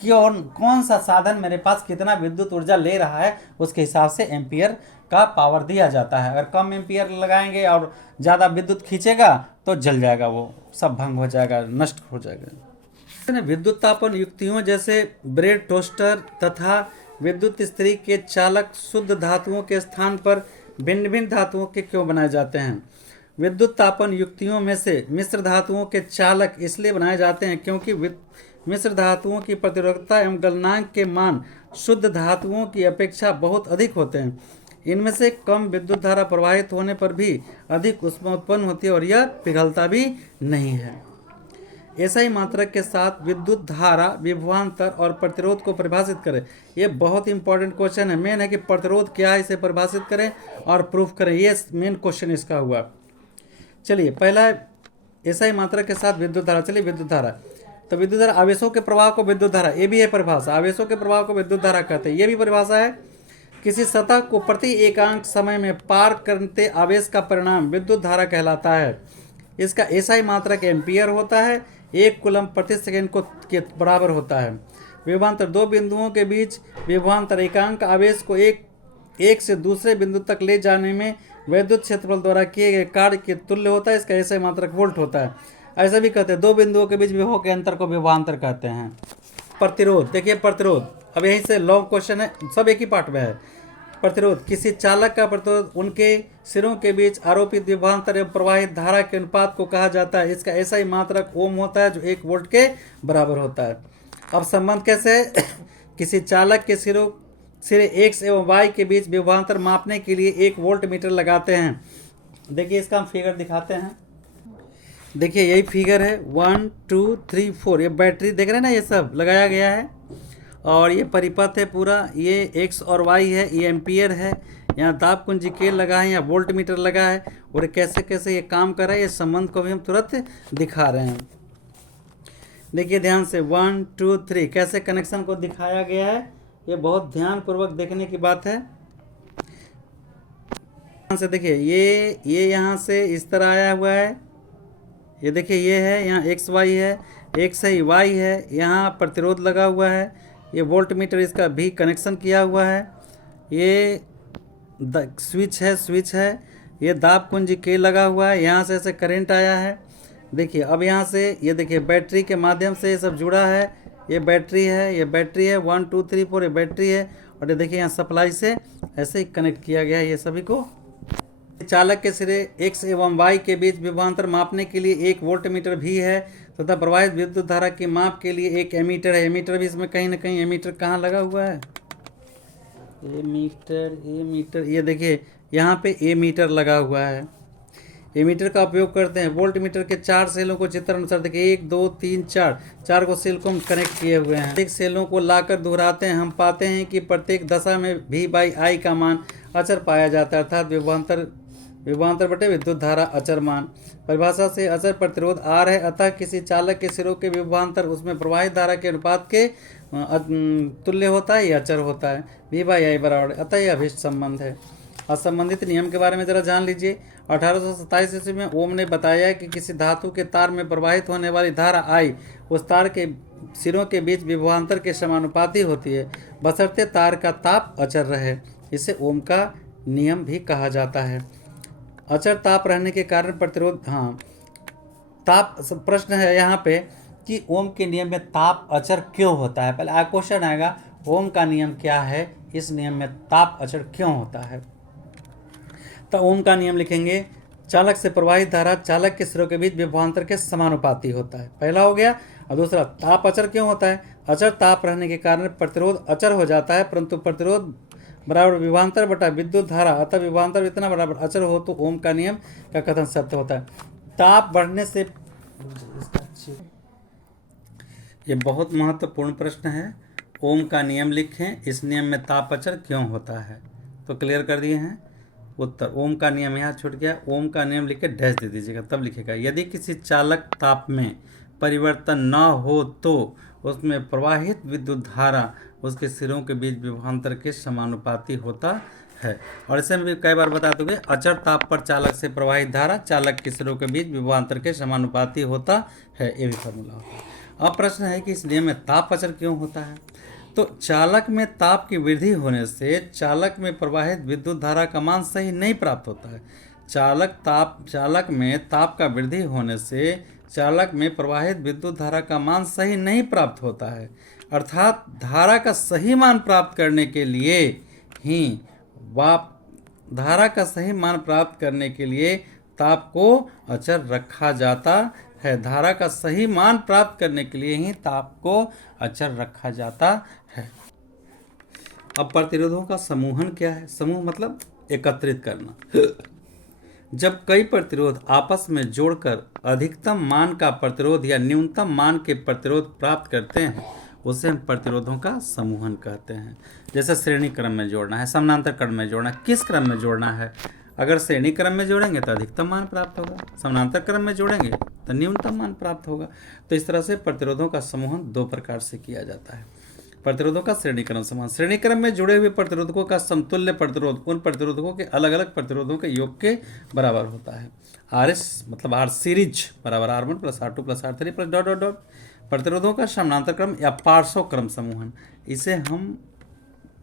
कौन सा साधन मेरे पास कितना विद्युत ऊर्जा ले रहा है, उसके हिसाब से एम्पियर का पावर दिया जाता है। अगर कम एम्पियर लगाएंगे और ज़्यादा विद्युत खींचेगा तो जल जाएगा, वो सब भंग हो जाएगा, नष्ट हो जाएगा। विद्युत तापन युक्तियों जैसे ब्रेड, टोस्टर तथा विद्युत इस्त्री के चालक शुद्ध धातुओं के स्थान पर भिन्न भिन्न धातुओं के क्यों बनाए जाते हैं? विद्युत तापन युक्तियों में से मिश्र धातुओं के चालक इसलिए बनाए जाते हैं क्योंकि मिश्र धातुओं की प्रतिरोधकता एवं गलनांक के मान शुद्ध धातुओं की अपेक्षा बहुत अधिक होते हैं। इनमें से कम विद्युत धारा प्रवाहित होने पर भी अधिक ऊष्मा उत्पन्न होती है और यह पिघलता भी नहीं है। एसआई मात्रक के साथ विद्युत धारा, विभवांतर और प्रतिरोध को परिभाषित करें। ये बहुत इंपॉर्टेंट क्वेश्चन है। मेन है कि प्रतिरोध क्या है, इसे परिभाषित करें और प्रूफ करें, ये मेन क्वेश्चन इसका हुआ। चलिए, पहला एसआई मात्रक के साथ विद्युत धारा। चलिए, विद्युत धारा, तो विद्युत धारा आवेशों के प्रवाह को विद्युत धारा, ये भी है परिभाषा, आवेशों के प्रवाह को विद्युत धारा कहते हैं, ये भी परिभाषा है। किसी सतह को प्रति एकांक समय में पार करते आवेश का परिणाम विद्युत धारा कहलाता है। इसका एसआई मात्रक एम्पियर होता है, 1 कूलम प्रति सेकेंड के बराबर होता है। विभवांतर, 2 बिंदुओं के बीच विभवांतर एकांक आवेश को एक से दूसरे बिंदु तक ले जाने में विद्युत क्षेत्रफल द्वारा किए गए कार्य के तुल्य होता है। इसका एसआई मात्रक वोल्ट होता है। ऐसा भी कहते हैं 2 बिंदुओं के बीच विभव के अंतर को विभवांतर कहते हैं। प्रतिरोध, देखिए प्रतिरोध, अब यहीं से लॉन्ग क्वेश्चन है, सब एक ही पार्ट में है। प्रतिरोध, किसी चालक का प्रतिरोध उनके सिरों के बीच आरोपित विभवांतर एवं प्रवाहित धारा के अनुपात को कहा जाता है। इसका एसआई मात्रक ओम होता है, जो 1 वोल्ट के बराबर होता है। अब संबंध कैसे है? किसी चालक के सिरे एक्स एवं वाई के बीच विभवांतर मापने के लिए 1 वोल्ट मीटर लगाते हैं। देखिए, इसका हम फिगर दिखाते हैं। देखिए, यही फिगर है 1 2 3 4, ये बैटरी देख रहे हैं ना, ये सब लगाया गया है और ये परिपथ है पूरा, ये एक्स और वाई है, ये एम्पियर है, यहाँ ताप कुंजिकेल लगा है, यहाँ वोल्ट मीटर लगा है, और कैसे कैसे ये काम कर रहा है, ये संबंध को भी हम तुरंत दिखा रहे हैं। देखिए ध्यान से, 1 2 3 कैसे कनेक्शन को दिखाया गया है, ये बहुत ध्यानपूर्वक देखने की बात है। ध्यान से देखिए, ये यहाँ से इस तरह आया हुआ है, ये देखिए ये है, यहाँ एक्स वाई है, एक्स है वाई है, यहाँ प्रतिरोध लगा हुआ है, ये वोल्ट मीटर इसका भी कनेक्शन किया हुआ है, ये स्विच है, ये दाब कुंज के लगा हुआ है, यहाँ से ऐसे करंट आया है। देखिए अब यहाँ से ये देखिए बैटरी के माध्यम से ये सब जुड़ा है, ये बैटरी है, ये बैटरी है, 1 2 3 4 ये बैटरी है, और ये देखिए यहाँ सप्लाई से ऐसे ही कनेक्ट किया गया है ये सभी को। चालक के सिरे x एवं y के बीच विभवांतर मापने के लिए एक वोल्ट मीटर भी है तथा प्रवाहित विद्युत धारा की माप के लिए एक एमीटर है। एमीटर भी इसमें कहीं ना कहीं, एमीटर कहाँ लगा हुआ है, एमीटर ये देखिए यहाँ पे एमीटर लगा हुआ है। एमीटर का उपयोग करते हैं। वोल्ट मीटर के 4 सेलों को चित्र अनुसार देखिए 1 2 3 4 को सेल को हम कनेक्ट किए हुए हैं। एक सेलों को लाकर दोहराते हैं, हम पाते हैं कि प्रत्येक दशा में V/I का मान अचर पाया जाता है, अर्थात विभवांतर बटे विद्युत धारा अचर मान। परिभाषा से अचर प्रतिरोध R है, अतः किसी चालक के सिरों के विभवांतर उसमें प्रवाहित धारा के अनुपात के तुल्य होता है, यह अचर होता है। V/I बराबर, अतः यह अभिष्ट संबंध है। असंबंधित नियम के बारे में जरा जान लीजिए। 1827 ईस्वी में ओम ने बताया कि किसी धातु के तार में प्रवाहित होने वाली धारा I उस तार के सिरों के बीच विभवांतर के समानुपाती होती है, बशर्ते तार का ताप अचर रहे। इसे ओम का नियम भी कहा जाता है। अचर ताप रहने के कारण प्रतिरोध, ताप प्रश्न है यहाँ पे कि ओम के नियम में ताप अचर क्यों होता है। पहले क्वेश्चन आएगा ओम का नियम क्या है, इस नियम में ताप अचर क्यों होता है। तो ओम का नियम लिखेंगे, चालक से प्रवाहित धारा चालक के सिरों के बीच विभवांतर के समानुपाती होता है, पहला हो गया। और दूसरा, ताप अचर क्यों होता है, अचर ताप रहने के कारण प्रतिरोध अचर हो जाता है, परंतु प्रतिरोध बराबर विभवांतर बटा विद्युत धारा, अतः विभवांतर इतना बराबर अचर हो तो ओम का नियम का कथन सत्य होता है। ताप बढ़ने से, ये बहुत महत्वपूर्ण प्रश्न है। ओम का नियम लिखें, इस नियम में ताप अचर क्यों होता है, तो क्लियर कर दिए हैं उत्तर। ओम का नियम यहाँ छूट गया, ओम का नियम लिख के डैश दे दीजिएगा, तब लिखेगा यदि किसी चालक ताप में परिवर्तन न हो तो उसमें प्रवाहित विद्युत धारा उसके सिरों के बीच विभवांतर के समानुपाती होता है। और इसे भी कई बार बता दोगे, अचर ताप पर चालक से प्रवाहित धारा चालक के सिरों के बीच विभवांतर के समानुपाती होता है, ये भी फॉर्मूला होता है। अब प्रश्न है कि इस नियम में ताप अचर क्यों होता है। तो चालक में ताप की वृद्धि होने से चालक में प्रवाहित विद्युत धारा का मान सही नहीं प्राप्त होता है। चालक में ताप का वृद्धि होने से चालक में प्रवाहित विद्युत धारा का मान सही नहीं प्राप्त होता है, अर्थात धारा का सही मान प्राप्त करने के लिए ताप को अचर रखा जाता है। धारा का सही मान प्राप्त करने के लिए ही ताप को अचर रखा जाता है। अब प्रतिरोधों का समूहन क्या है। समूह मतलब एकत्रित करना। जब कई प्रतिरोध आपस में जोड़कर अधिकतम मान का प्रतिरोध या न्यूनतम मान के प्रतिरोध प्राप्त करते हैं, उसे हम प्रतिरोधों का समूहन कहते हैं। जैसे श्रेणी क्रम में जोड़ना है, समानांतर क्रम में जोड़ना है। किस क्रम में जोड़ना है, अगर श्रेणी क्रम में जोड़ेंगे तो अधिकतम मान प्राप्त होगा, समानांतर क्रम में जोड़ेंगे तो न्यूनतम मान प्राप्त होगा। तो इस तरह से प्रतिरोधों का समूहन दो प्रकार से किया जाता है। प्रतिरोधों का श्रेणी क्रम समूहन, श्रेणी क्रम में जुड़े हुए प्रतिरोधकों का समतुल्य प्रतिरोध उन प्रतिरोधकों के अलग अलग प्रतिरोधों के योग के बराबर होता है। RS मतलब R सीरीज बराबर R1 plus R2 plus R3 plus dot dot dot. प्रतिरोधों का समानांतर क्रम या पार्श्व क्रम समूहन, इसे हम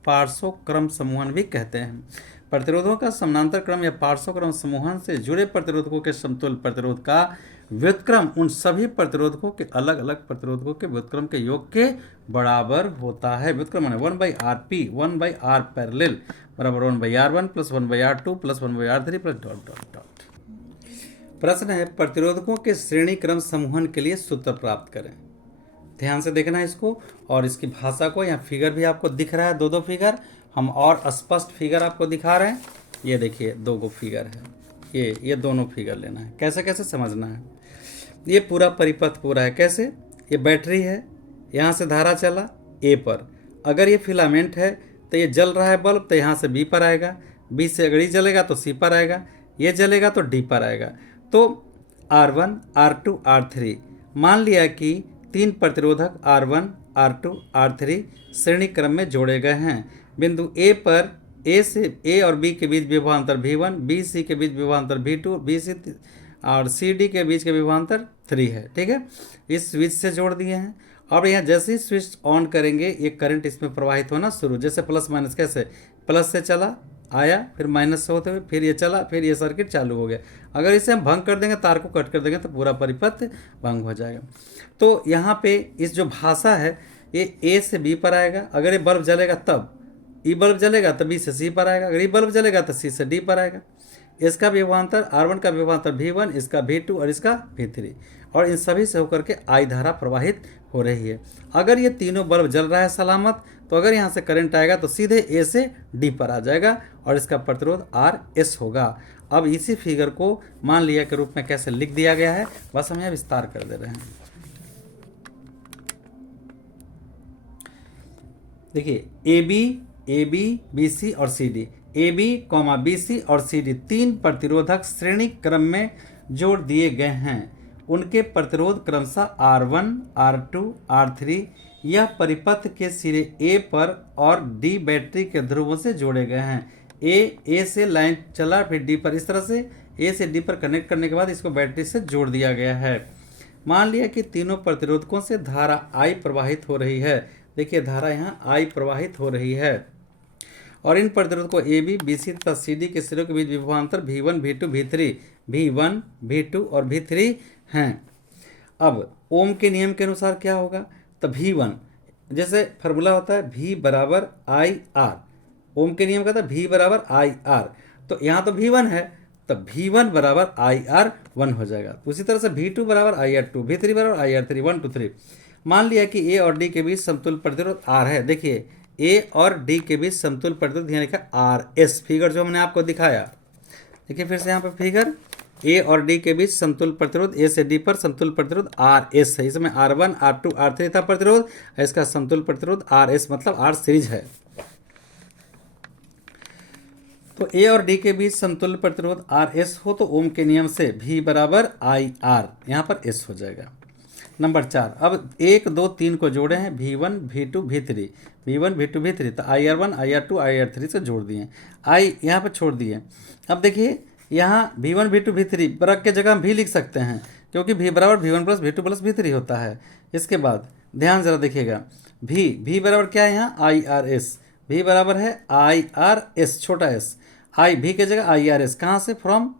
पार्श्व क्रम समूहन भी कहते हैं। प्रतिरोधों का समानांतर क्रम या पार्श्व क्रम समूहन से जुड़े प्रतिरोधकों के समतुल्य प्रतिरोध का व्युत्क्रम उन सभी प्रतिरोधकों के अलग अलग प्रतिरोधकों के व्युत्क्रम के योग के बराबर होता है। व्युत्क्रम है 1/Rp 1/R पैरेलल बराबर 1/R1 plus 1/R2 plus 1/R3 plus dot dot dot. प्रश्न है, प्रतिरोधकों के श्रेणी क्रम समूहन के लिए सूत्र प्राप्त करें। ध्यान से देखना है इसको और इसकी भाषा को। यहाँ फिगर भी आपको दिख रहा है, दो फिगर हम और स्पष्ट फिगर आपको दिखा रहे हैं। ये देखिए 2 फिगर है, ये दोनों फिगर लेना है। कैसे कैसे समझना है, ये पूरा परिपथ पूरा है। कैसे, ये बैटरी है, यहाँ से धारा चला A पर, अगर ये फिलामेंट है तो ये जल रहा है बल्ब, तो यहाँ से B पर आएगा, B से अगर ये जलेगा तो C पर आएगा, ये जलेगा तो D पर आएगा। तो R1 R2 R3, मान लिया कि 3 प्रतिरोधक R1 R2 R3 श्रेणी क्रम में जोड़े गए हैं। बिंदु A पर A और B के बीच विभवांतर V1, B C के बीच विभवांतर V2, B C और C D के बीच के विभवांतर 3 है। ठीक है, इस स्विच से जोड़ दिए हैं। अब यहाँ जैसे ही स्विच ऑन करेंगे ये करंट इसमें प्रवाहित होना शुरू, जैसे प्लस माइनस, कैसे प्लस से चला आया, फिर माइनस से होते हुए फिर ये चला, फिर ये सर्किट चालू हो गया। अगर इसे हम भंग कर देंगे, तार को कट कर देंगे, तो पूरा परिपथ भंग हो जाएगा। तो यहाँ पे इस जो भाषा है ये ए से बी पर आएगा। अगर ये बल्ब जलेगा तब ई बल्ब जलेगा, तो बी से सी पर आएगा। अगर ई बल्ब जलेगा तो सी से डी पर आएगा। इसका विभवांतर R1 का विभवांतर V1, इसका V2 और इसका V3, और इन सभी से होकर के I धारा प्रवाहित हो रही है। अगर ये तीनों बल्ब जल रहा है सलामत, तो अगर यहाँ से करंट आएगा तो सीधे A से D पर आ जाएगा और इसका प्रतिरोध RS होगा। अब इसी फिगर को मान लिया के रूप में कैसे लिख दिया गया है, बस हम यहाँ विस्तार कर दे रहे हैं। देखिए AB, BC और CD, AB, BC और CD तीन प्रतिरोधक श्रेणी क्रम में जोड़ दिए गए हैं। उनके प्रतिरोध क्रमशः R1, R2, R3 यह परिपथ के सिरे A पर और D बैटरी के ध्रुवों से जोड़े गए हैं। A से लाइन चला, फिर D पर, इस तरह से A से D पर कनेक्ट करने के बाद इसको बैटरी से जोड़ दिया गया है। मान लिया कि तीनों प्रतिरोधकों से धारा I प्रवाहित हो रही है। देखिए धारा यहाँ I प्रवाहित हो रही है और इन प्रतिरोध को AB, BC तथा CD के सिरों के बीच विभवांतर V1, V2, V3, V1, V2 और V3 हैं। अब ओम के नियम के अनुसार क्या होगा, तो V1 जैसे फार्मूला होता है V बराबर IR, ओम के नियम का था V बराबर IR, तो यहाँ तो V1 है, तो V1 बराबर IR1 हो जाएगा। उसी तरह से V2 बराबर IR2, V3 बराबर IR3, 1 2 3। मान लिया कि A और D के बीच समतुल्य प्रतिरोध R है। देखिए A और D के बीच समतुल्य प्रतिरोध यहाँ लिखा RS, फिगर जो हमने आपको दिखाया। देखिए फिर से यहाँ पर फिगर, A और D के बीच समतुल्य प्रतिरोध, A से D पर समतुल्य प्रतिरोध RS है। इसमें R1, R2, R3 था प्रतिरोध, इसका समतुल्य प्रतिरोध RS मतलब R सीरीज है। तो A और D के बीच समतुल्य प्रतिरोध RS हो तो ओम के नियम से V बराबर IR, यहाँ पर S हो जाएगा। नंबर 4, अब 1, 2, 3 को जोड़े हैं V1, V2, V3, V1, V2, V3, तो IR1, IR2, IR3 से जोड़ दिए, I यहाँ पर छोड़ दिए। अब देखिए यहाँ V1, V2, V3 बराबर के जगह हम V लिख सकते हैं, क्योंकि V बराबर V1 plus V2 plus V3 होता है। इसके बाद ध्यान जरा देखिएगा, V बराबर क्या है यहाँ IRS, V बराबर है IRS छोटा s, I V के जगह IRS, कहाँ से, फ्रॉम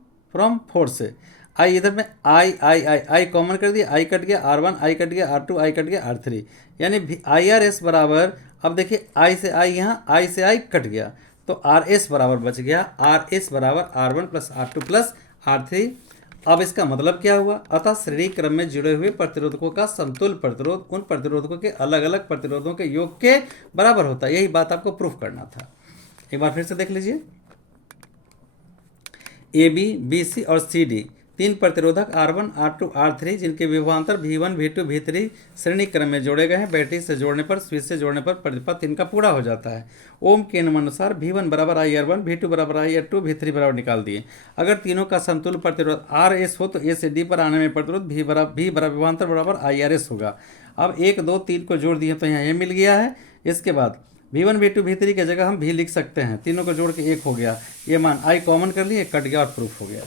4 से। I इधर में I कॉमन कर दिया, I कट गया, R1 I कट गया, R2 I कट गया, R3, यानी IRS बराबर, अब देखिए I से I यहाँ, I से I कट गया, तो RS बराबर बच गया, RS बराबर R1 plus R2 plus R3। अब इसका मतलब क्या हुआ, अतः श्रेणी क्रम में जुड़े हुए प्रतिरोधकों का समतुल्य प्रतिरोध उन प्रतिरोधकों के अलग अलग प्रतिरोधों के योग के बराबर होता है। यही बात आपको प्रूफ करना था। एक बार फिर से देख लीजिए, AB, BC और CD तीन प्रतिरोधक R1, R2, R3 जिनके विभवांतर V1, V2, V3 श्रेणी क्रम में जोड़े गए हैं। बैटरी से जोड़ने पर, स्विच से जोड़ने पर परिपथ इनका पूरा हो जाता है। ओम के नियमानुसार V1 बराबर IR1, V2 बराबर IR2, V3 बराबर निकाल दिए। अगर तीनों का समतुल्य प्रतिरोध RS हो तो A से D पर आने में प्रतिरोध V बराबर विभवांतर बराबर IRS होगा। अब 1, 2, 3 को जोड़ दिए तो यहाँ ये मिल गया है। इसके बाद V1, V2, V3 की जगह हम V लिख सकते हैं, तीनों को जोड़ के 1 हो गया। ये मान I कॉमन कर लिए, कट गया और प्रूफ हो गया।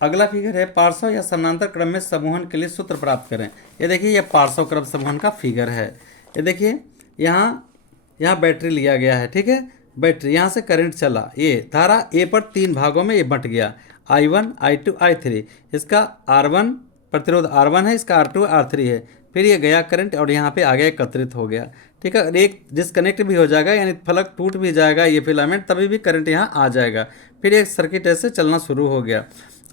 अगला फिगर है पार्श्व या समानांतर क्रम में समूहन के लिए सूत्र प्राप्त करें। ये देखिए ये पार्श्व क्रम समूहन का फिगर है। ये देखिए यहाँ बैटरी लिया गया है, ठीक है, बैटरी यहाँ से करंट चला, ये धारा A पर 3 भागों में ये बंट गया, I1, I2, I3। इसका R1 प्रतिरोध R1 है, इसका R2 R3 है, फिर ये गया करंट और यहाँ पे आगे एकत्रित हो गया, ठीक है। एक डिस्कनेक्ट भी हो जाएगा, यानी फलक टूट भी जाएगा ये फिलामेंट, तभी भी करंट यहाँ आ जाएगा। फिर एक सर्किट ऐसे चलना शुरू हो गया।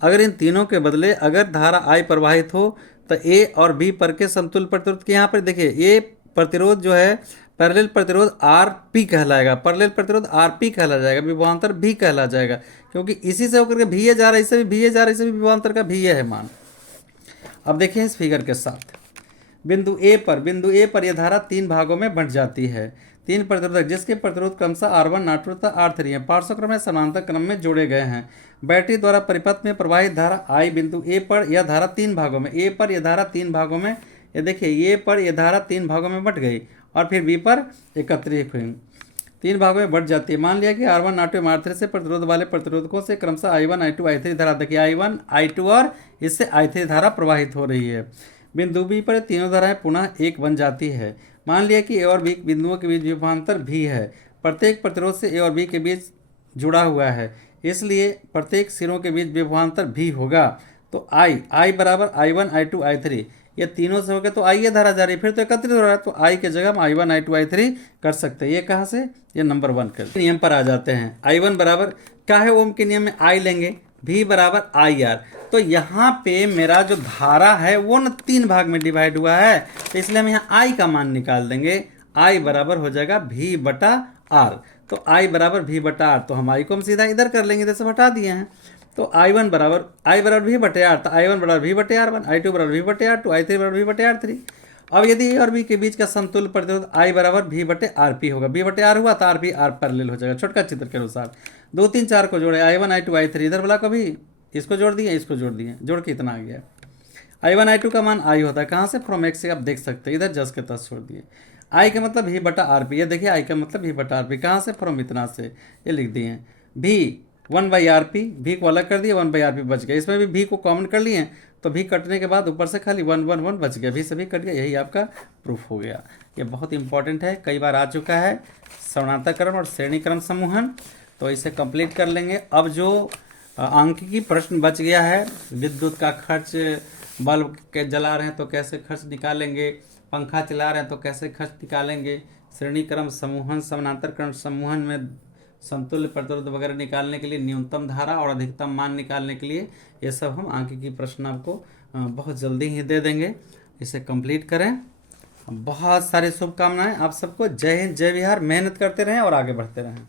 अगर इन तीनों के बदले अगर धारा I प्रवाहित हो तो A और B पर के समतुल्य प्रतिरोध के यहाँ पर देखिए ये प्रतिरोध जो है पैरेलल प्रतिरोध RP कहलाएगा, पैरेलल प्रतिरोध RP कहला जाएगा, विभवांतर V कहला जाएगा, क्योंकि इसी से होकर के VA जा रहा है, इससे भी VA जा रहा है, इससे भी विभवांतर का VA है मान। अब देखिए इस फिगर के साथ बिंदु A पर यह धारा 3 भागों में बंट जाती है। 3 प्रतिरोधक जिसके प्रतिरोध क्रमशः R1, R2 तथा R3 है, पार्श्व क्रम में समानांतर क्रम में जोड़े गए हैं। बैटरी द्वारा परिपथ में प्रवाहित धारा I बिंदु A पर यह धारा 3 भागों में, A पर यह धारा 3 भागों में, ये देखिए A पर यह धारा 3 भागों में बंट गई और फिर B पर एकत्रित हुई, 3 भागों में बढ़ जाती है। मान लिया कि R1, R2, R3 से प्रतिरोध वाले प्रतिरोधकों से क्रमशः I1, I2, I3 धारा, देखिए I1, I2 और इससे I3 धारा प्रवाहित हो रही है। बिंदु B पर तीनों धाराएं पुनः एक बन जाती है। मान लिया कि ए और बी बिंदुओं के बीच विभवांतर भी है, प्रत्येक प्रतिरोध से ए और बी के बीच जुड़ा हुआ है, इसलिए प्रत्येक सिरों के बीच विभवांतर भी होगा। तो आई बराबर I1 I2 I3, ये तीनों से हो गया तो आई ये धारा जा रही है, फिर तो एकत्रित हो रहा है, तो आई के जगह हम I1 I2 I3 कर सकते हैं। ये कहाँ से, ये नंबर 1 कर नियम पर आ जाते हैं। I1 बराबर क्या है, ओम के नियम में आई लेंगे, V बराबर IR। तो यहाँ पे मेरा जो धारा है वो न 3 भाग में डिवाइड हुआ है, तो इसलिए हम यहाँ I का मान निकाल देंगे। I बराबर हो जाएगा V बटा R। तो I बराबर V बटा R, तो हम I को हम सीधा इधर कर लेंगे, जैसे हटा दिए हैं। तो I1 बराबर V बटे R, तो I1 बराबर V बटे R1, I2 बराबर V बटे R2, I3 बराबर V बटे R3। अब यदि ए और बी के बीच का समतुल्य प्रतिरोध I बराबर V बटे RP होगा, V बटे R हुआ तो RP R पैरेलल हो जाएगा। छोटका चित्र के अनुसार 2 3 4 को जोड़े, I1 I2 I3, इधर बोला कभी इसको जोड़ दिए, इसको जोड़ दिए, जोड़ के इतना आ गया। I1 I2 का मान I होता है, कहाँ से, फ्रॉम X से आप देख सकते हैं, इधर जस के तस छोड़ दिए। I का मतलब V बटा RP, ये देखिए I का मतलब V बटा RP, कहाँ से, फ्रॉम इतना से, ये लिख दिए। V 1/RP, V को अलग कर दिया, 1/RP बच गया। इसमें भी V को कॉमन कर लिए, तो V कटने के बाद ऊपर से खाली 1 1 1 बच गया, V से भी कट गया, यही आपका प्रूफ हो गया। ये बहुत इंपॉर्टेंट है, कई बार आ चुका है, समानांतरकरण और श्रेणीकरण समूहन, तो इसे कंप्लीट कर लेंगे। अब जो आंकिकी प्रश्न बच गया है, विद्युत का खर्च, बल्ब के जला रहे हैं तो कैसे खर्च निकालेंगे, पंखा चला रहे हैं तो कैसे खर्च निकालेंगे, श्रेणीक्रम समूहन समानांतरकरण समूहन में समतुल्य प्रतिरोध वगैरह निकालने के लिए, न्यूनतम धारा और अधिकतम मान निकालने के लिए, ये सब हम आंकिकी प्रश्न आपको बहुत जल्दी ही दे देंगे। इसे कंप्लीट करें। बहुत सारी शुभकामनाएं आप सबको। जय हिंद, जय बिहार। मेहनत करते रहें और आगे बढ़ते रहें।